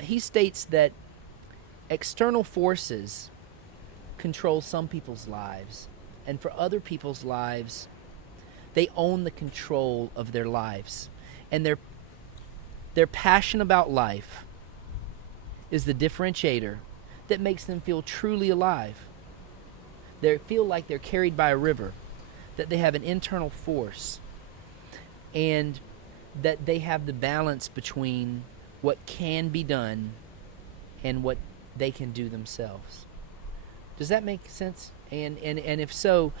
He states that external forces control some people's lives, and for other people's lives, they own the control of their lives, and their passion about life is the differentiator that makes them feel truly alive. They feel like they're carried by a river, that they have an internal force, and that they have the balance between what can be done and what they can do themselves. Does that make sense? And if so,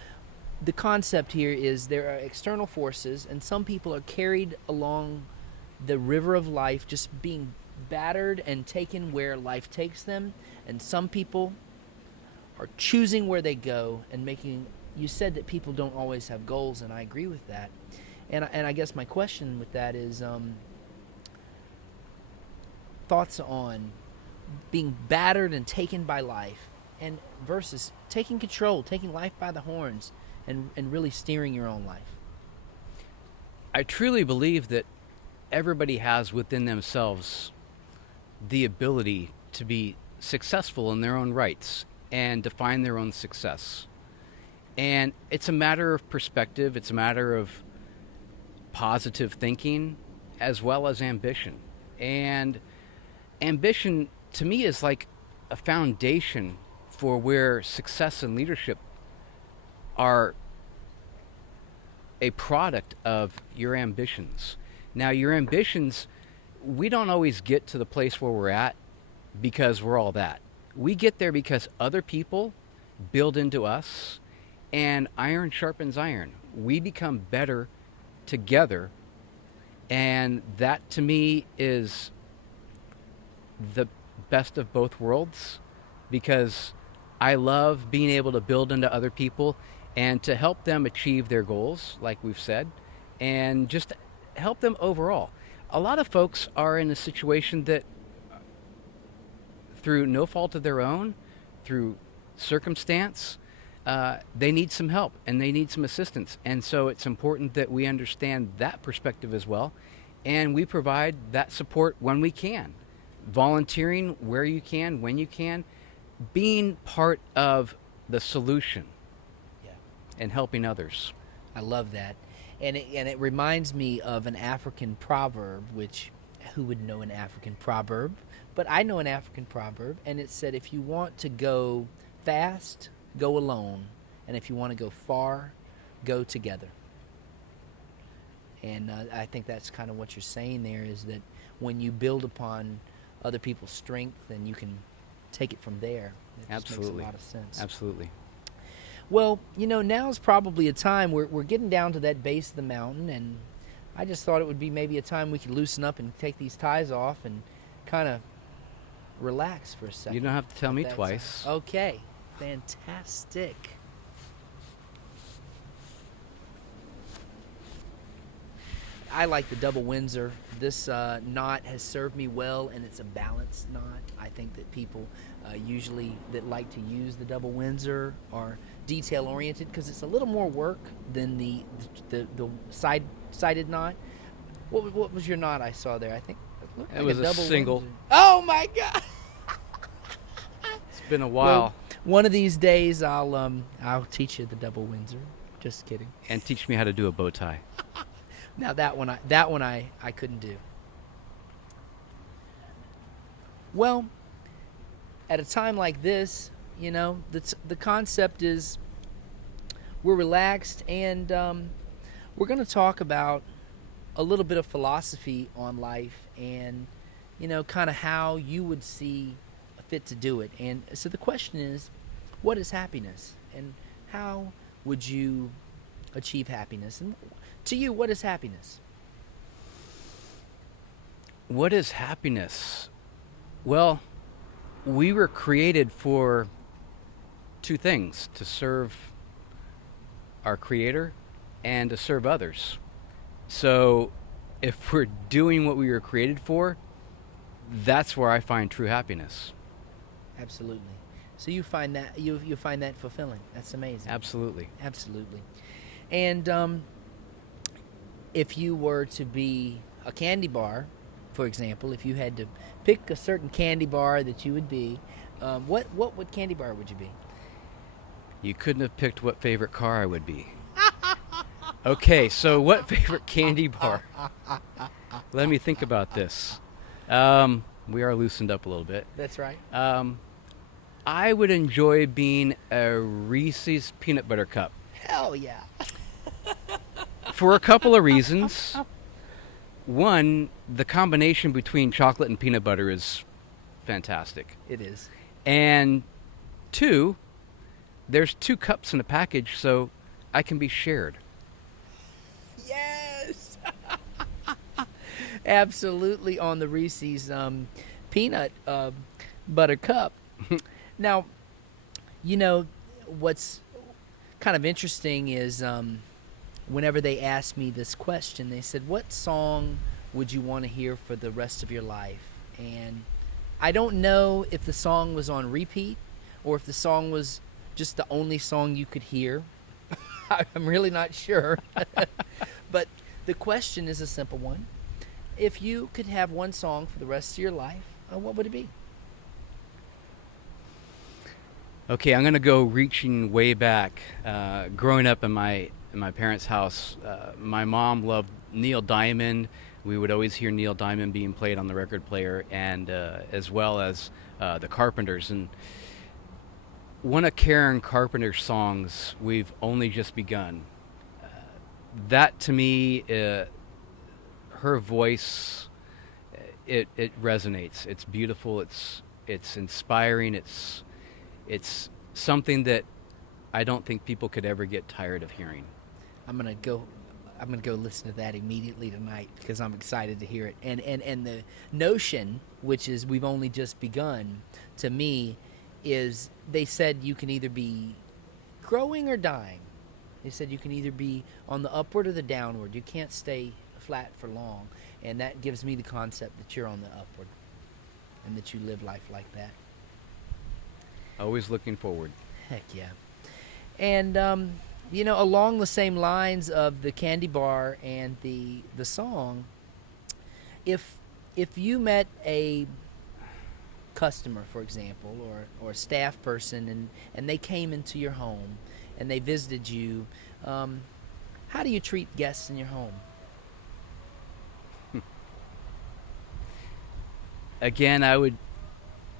the concept here is there are external forces, and some people are carried along the river of life, just being battered and taken where life takes them, and some people are choosing where they go and making. You said that people don't always have goals, and I agree with that. And I guess my question with that is thoughts on being battered and taken by life, and versus taking control, taking life by the horns, and really steering your own life. I truly believe that everybody has within themselves the ability to be successful in their own rights and define their own success. And it's a matter of perspective. It's a matter of positive thinking as well as ambition. And ambition, to me, is like a foundation for where success and leadership are a product of your ambitions. Now, your ambitions, we don't always get to the place where we're at because we're all that. We get there because other people build into us, and iron sharpens iron. We become better together, and that to me is the best of both worlds, because I love being able to build into other people and to help them achieve their goals, like we've said, and just help them overall. A lot of folks are in a situation that, through no fault of their own, through circumstance, they need some help and they need some assistance. And so it's important that we understand that perspective as well. And we provide that support when we can. Volunteering where you can, when you can, being part of the solution, Yeah. and helping others. I love that. And it reminds me of an African proverb, which who would know an African proverb? But I know an African proverb, and it said, if you want to go fast, go alone. And if you want to go far, go together. And I think that's kind of what you're saying there, is that when you build upon other people's strength, then you can take it from there. It just makes a lot of sense. Absolutely. Well, now's probably a time we're getting down to that base of the mountain, and I just thought it would be maybe a time we could loosen up and take these ties off and kind of relax for a second. You don't have to tell me That's twice. Okay, fantastic. I like the double Windsor. This knot has served me well, and it's a balanced knot. I think that people usually that like to use the double Windsor are detail oriented, because it's a little more work than the sided knot. What was your knot I saw there? I think it looked It like was a a double single. Windsor. Oh my God! It's been a while. Well, one of these days I'll teach you the double Windsor. Just kidding. And teach me how to do a bow tie. Now that one I couldn't do. Well, at a time like this, the concept is we're relaxed, and we're going to talk about a little bit of philosophy on life, and kind of how you would see fit to do it. And so the question is, what is happiness, and how would you achieve happiness? And to you, what is happiness? What is happiness? Well, we were created for two things: to serve our Creator and to serve others. So if we're doing what we were created for, that's where I find true happiness. Absolutely. So you find that you find that fulfilling. That's amazing. Absolutely. Absolutely. And if you were to be a candy bar, for example, if you had to pick a certain candy bar that you would be, what candy bar would you be? You couldn't have picked what favorite car I would be. Okay, so what favorite candy bar? Let me think about this. We are loosened up a little bit. That's right. I would enjoy being a Reese's peanut butter cup Hell yeah. for a couple of reasons. One, the combination between chocolate and peanut butter is fantastic. It is. And two, there's 2 cups in a package, so I can be shared. Yes. Absolutely, on the Reese's peanut butter cup. Now, what's kind of interesting is whenever they asked me this question, they said, what song would you want to hear for the rest of your life? And I don't know if the song was on repeat or if the song was just the only song you could hear. I'm really not sure. But the question is a simple one. If you could have one song for the rest of your life, what would it be? Okay, I'm going to go reaching way back. Growing up in my parents' house, my mom loved Neil Diamond. We would always hear Neil Diamond being played on the record player, and as well as the Carpenters. And one of Karen Carpenter's songs, "We've Only Just Begun," that to me, her voice, it resonates. It's beautiful. It's inspiring. It's something that I don't think people could ever get tired of hearing. I'm gonna go listen to that immediately tonight because I'm excited to hear it. And the notion, which is we've only just begun, to me, is they said you can either be growing or dying. They said you can either be on the upward or the downward. You can't stay flat for long. And that gives me the concept that you're on the upward and that you live life like that. Always looking forward. Heck yeah. And you know, along the same lines of the candy bar and the song, if you met a customer, for example, or a staff person, and they came into your home and they visited you, how do you treat guests in your home? Again,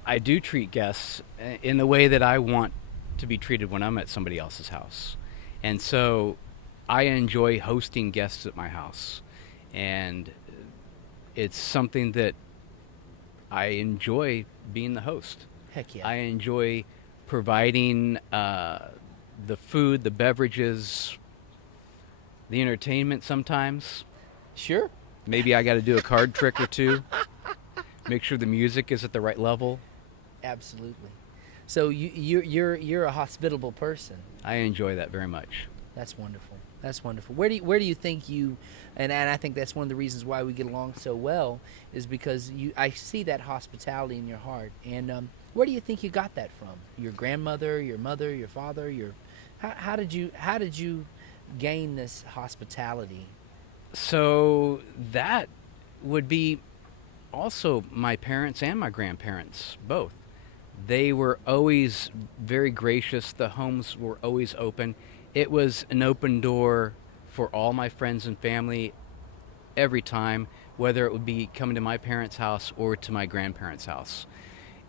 I do treat guests in the way that I want to be treated when I'm at somebody else's house. And so I enjoy hosting guests at my house. And it's something that I enjoy being the host. Heck yeah. I enjoy providing the food, the beverages, the entertainment sometimes. Sure. Maybe I got to do a card trick or two. Make sure the music is at the right level. Absolutely. So you're a hospitable person. I enjoy that very much. That's wonderful. That's wonderful. Where do you think you, and I think that's one of the reasons why we get along so well, is because I see that hospitality in your heart. And where do you think you got that from? Your grandmother, your mother, your father, how did you gain this hospitality? So that would be also my parents and my grandparents, both. They were always very gracious. The homes were always open. It was an open door for all my friends and family every time, whether it would be coming to my parents' house or to my grandparents' house.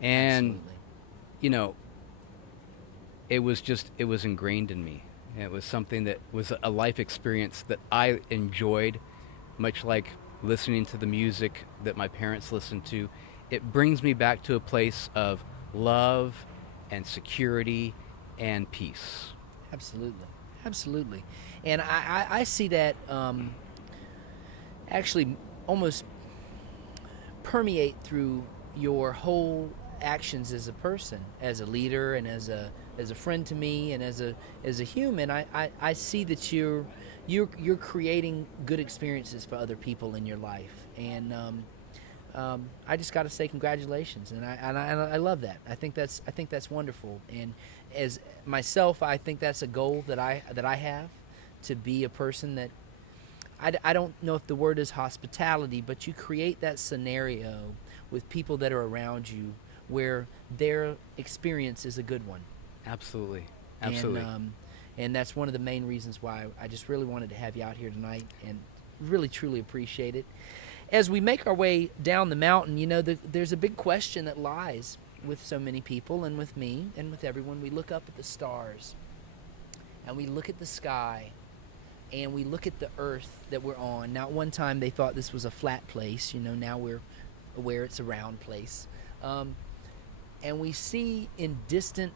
And, Absolutely. you know, it was ingrained in me. It was something that was a life experience that I enjoyed, much like listening to the music that my parents listened to. It brings me back to a place of love and security and peace. Absolutely. Absolutely. And I see that actually almost permeate through your whole actions as a person, as a leader, and as a friend to me, and as a human. I see that you're creating good experiences for other people in your life, and I just got to say congratulations, and I love that. I think that's wonderful. And as myself, I think that's a goal that I have, to be a person that I don't know if the word is hospitality, but you create that scenario with people that are around you where their experience is a good one. Absolutely. Absolutely. And that's one of the main reasons why I just really wanted to have you out here tonight, and really truly appreciate it. As we make our way down the mountain, you know, there's a big question that lies with so many people, and with me, and with everyone. We look up at the stars, and we look at the sky, and we look at the earth that we're on. Now, at one time they thought this was a flat place. You know, now we're aware it's a round place. And we see in distant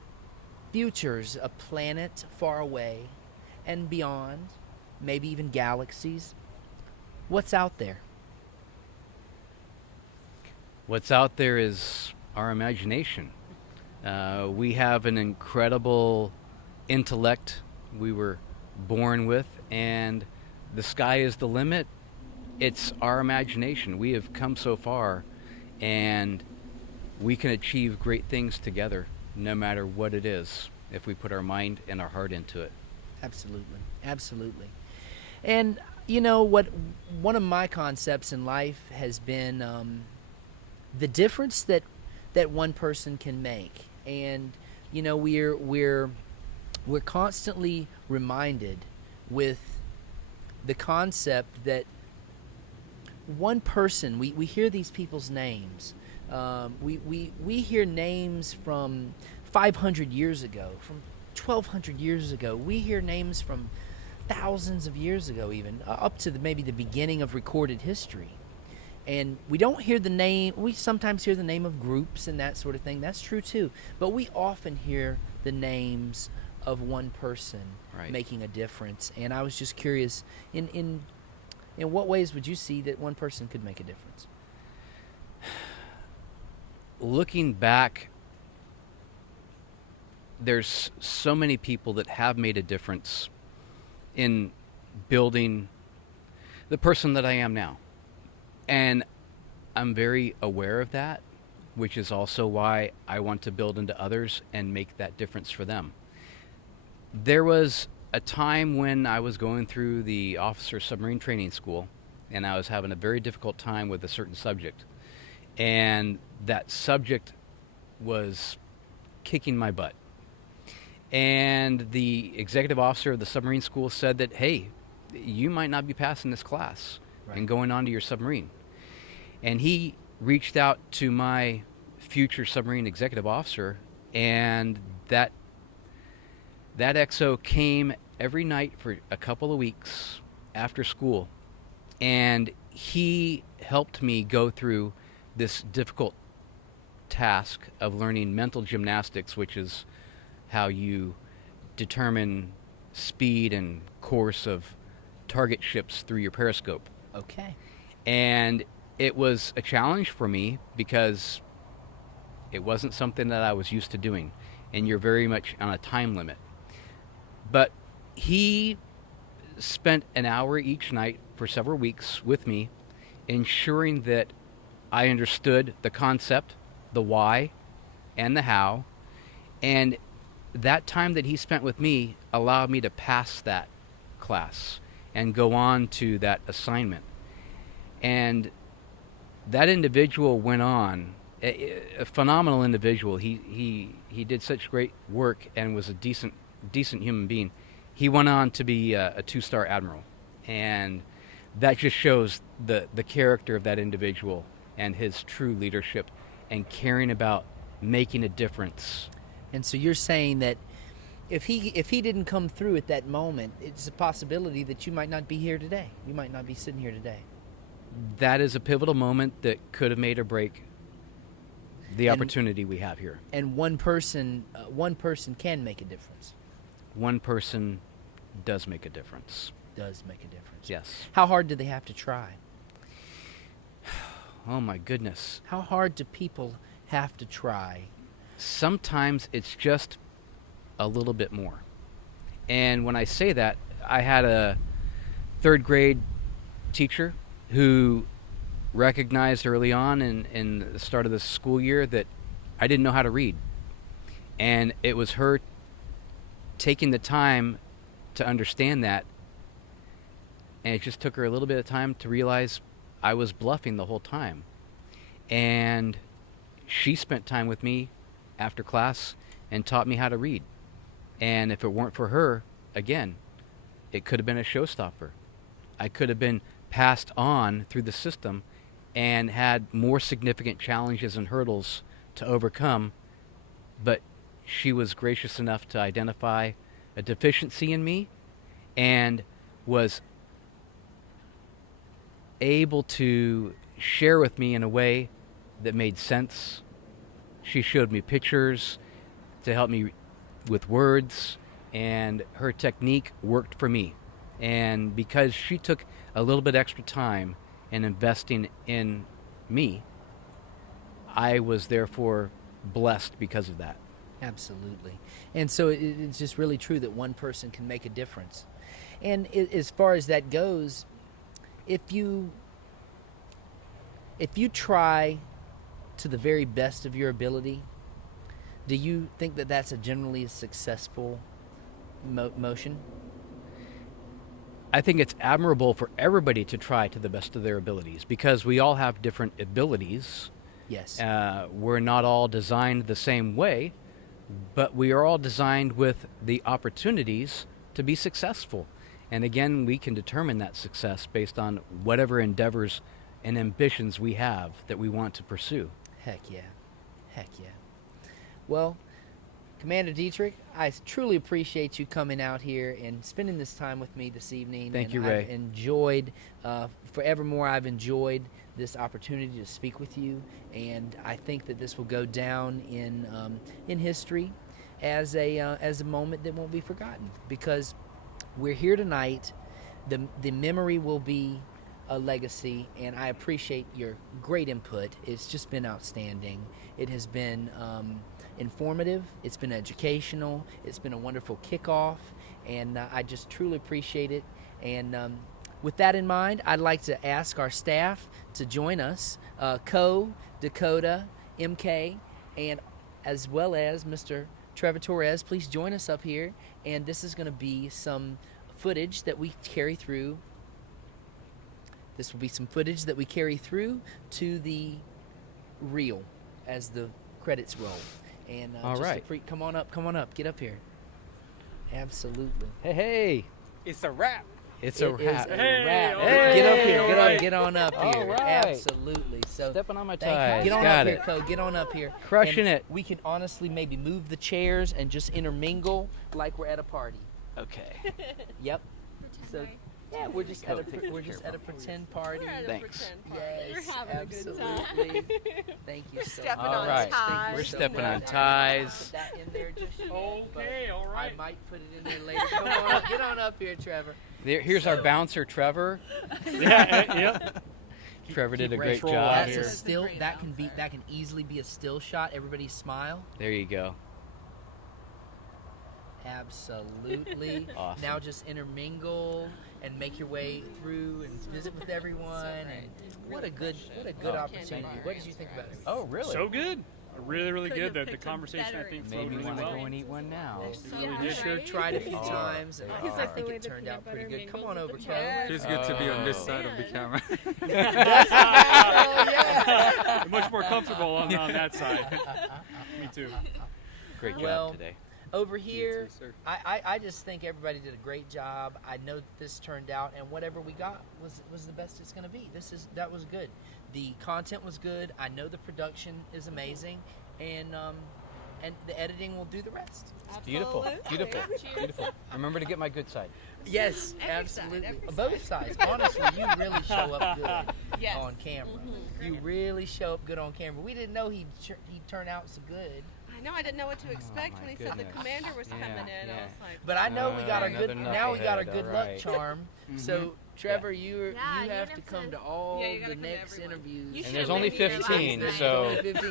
futures a planet far away and beyond, maybe even galaxies. What's out there? What's out there is our imagination. We have an incredible intellect we were born with, and the sky is the limit. It's our imagination. We have come so far, and we can achieve great things together, no matter what it is, if we put our mind and our heart into it. Absolutely. Absolutely. And you know what, one of my concepts in life has been the difference that one person can make. And you know, we're constantly reminded with the concept that one person, we hear these people's names. We hear names from 500 years ago, from 1,200 years ago. We hear names from thousands of years ago, even up to maybe the beginning of recorded history. And we don't hear the name. We sometimes hear the name of groups and that sort of thing. That's true too. But we often hear the names of one person Right. making a difference. And I was just curious, in what ways would you see that one person could make a difference? Looking back, there's so many people that have made a difference in building the person that I am now. And I'm very aware of that, which is also why I want to build into others and make that difference for them. There was a time when I was going through the officer submarine training school, and I was having a very difficult time with a certain subject. And that subject was kicking my butt. And the executive officer of the submarine school said that, hey, you might not be passing this class and going on to your submarine. And he reached out to my future submarine executive officer, and that XO came every night for a couple of weeks after school, and he helped me go through this difficult task of learning mental gymnastics, which is how you determine speed and course of target ships through your periscope. Okay. And it was a challenge for me because it wasn't something that I was used to doing, and you're very much on a time limit. But he spent an hour each night for several weeks with me, ensuring that I understood the concept, the why, and the how. And that time that he spent with me allowed me to pass that class and go on to that assignment. And that individual went on, a phenomenal individual. He did such great work and was a decent human being. He went on to be a 2-star admiral, and that just shows the character of that individual and his true leadership and caring about making a difference. And so you're saying that if he didn't come through at that moment, it's a possibility that you might not be here today. You might not be sitting here today. That is a pivotal moment that could have made or break the And- opportunity we have here. And one person can make a difference. One person does make a difference. Does make a difference. Yes. How hard do they have to try? Oh my goodness. How hard do people have to try? Sometimes it's just a little bit more. And when I say that, I had a 3rd grade teacher who recognized early on in the start of the school year that I didn't know how to read. And it was her taking the time to understand that. And it just took her a little bit of time to realize I was bluffing the whole time. And she spent time with me after class and taught me how to read. And if it weren't for her, again, it could have been a showstopper. I could have been passed on through the system and had more significant challenges and hurdles to overcome. But she was gracious enough to identify a deficiency in me and was able to share with me in a way that made sense. She showed me pictures to help me with words, and her technique worked for me. And because she took a little bit extra time in investing in me, I was therefore blessed because of that. Absolutely. And so it's just really true that one person can make a difference. And as far as that goes, if you try to the very best of your ability, do you think that that's a generally successful motion? I think it's admirable for everybody to try to the best of their abilities because we all have different abilities. Yes. We're not all designed the same way, but we are all designed with the opportunities to be successful. And again, we can determine that success based on whatever endeavors and ambitions we have that we want to pursue. Heck yeah. Heck yeah. Well, Commander Dietrich, I truly appreciate you coming out here and spending this time with me this evening. Thank and you, Ray. I've enjoyed, forevermore, I've enjoyed this opportunity to speak with you, and I think that this will go down in history as a moment that won't be forgotten, because we're here tonight. The memory will be a legacy, and I appreciate your great input. It's just been outstanding. It has been informative, it's been educational, it's been a wonderful kickoff, and I just truly appreciate it. And with that in mind, I'd like to ask our staff to join us, Dakota, MK, and as well as Mr. Trevor Torres. Please join us up here, and this is going to be some footage that we carry through. This will be some footage that we carry through to the reel as the credits roll. And All right. Come on up, get up here. Absolutely. Hey. It's a wrap. It's It a is wrap. a Hey, wrap. all Get up right, here. all Get right. on up All here. right. Absolutely. So Stepping on my thank you. ties. Get on Got up it. here, Co. Get on up here. Crushing And it. We can honestly maybe move the chairs and just intermingle like we're at a party. Okay. Yep. Pretend So I- yeah, we're just Co, at take a a we're just chair at a from here. pretend party. We're at a Thanks. pretend party. Yes, We're having a good time. absolutely. Thank you so Stepping much. All right. Thank you We're so stepping on much. ties. Put that in there just yet, but Okay, all right. I might put it in there later. Come on up. Get on up here, Trevor. Here's our bouncer, Trevor. Yep. Trevor did a great roll job. out That's here. a That's a still. great That can bouncer. that can easily be a still shot. Everybody smile. There you go. Absolutely. Awesome. Now just intermingle and make your way through and visit with everyone. And what a good Oh, opportunity. What did you think about it? Oh, really? So good. Really, really Couldn't good. have The picked a conversation, I better think, Maybe flowed you really want to well. go and eat one now. So really good. did. Sure, Right? tried a few All right. times, and All I right. think The way it the turned peanut out pretty butter good. Come mingles on with over, the Co. bread. Feels good to be on this Oh. side of the camera. yeah. Much more comfortable on that side. Me too. Great job Well, today. Over here, too, sir. I just think everybody did a great job. I know that this turned out, and whatever we got was the best it's going to be. That was good. The content was good. I know the production is amazing, and the editing will do the rest. Beautiful. Absolutely. Beautiful. Beautiful. Remember to get my good side. Yes, Every absolutely. side, every Both sides. Honestly, you really show up good Yes. on camera. You really show up good on camera. We didn't know he'd turn out so good. I know. I didn't know what to expect my when he said the goodness. commander was Yeah, coming in. yeah. I was like, But I know we got our Another good. Now we got our knucklehead, good all luck right. charm. So Trevor, you Yeah, you have to have come to- to all Yeah, you gotta the come to next everyone. interviews. You And should there's have only made me your last 15, night. so Only 15,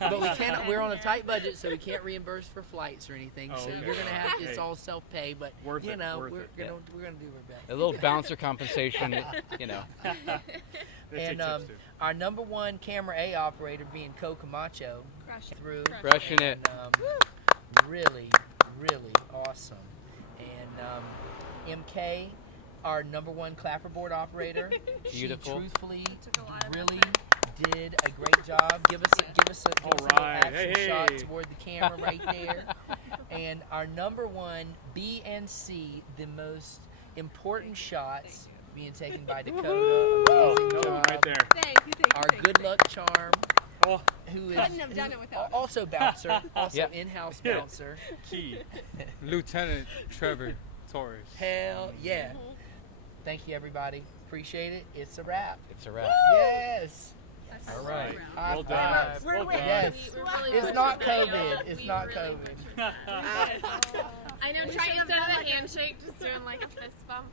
but we can't. We're on a tight budget, so we can't reimburse for flights or anything. Oh, so okay. you're gonna have it's Hey. all self-pay. But Worth you it, know, worth we're it. gonna we're gonna do our best. a little bouncer compensation, you know. They take And tips, too. our number one camera A operator being Camacho Crush it. through. Crushing it. And, really, really awesome. And MK, our number one clapperboard operator, Beautiful. she truthfully Took a lot of really effort. did a great job. Give us a All little right. action Hey, shot hey. toward the camera right there. And our number one B and C, the most important shots being taken by Dakota. Oh, Amazing that was job. right there. Thank you. Thank you. Our thank good you. luck charm, Oh, who is Couldn't have done it without him. also bouncer, also Yep. in-house Yeah. bouncer. key. Lieutenant Trevor Torres. Hell yeah! Thank you, everybody. Appreciate it. It's a wrap. It's a wrap. Yes. That's All so right. proud. High Well five. done. Well done. Yes. We really It's pushed not it. We COVID. It's really not pushed COVID. it. I know. Try instead of the handshake, just doing like a fist bump.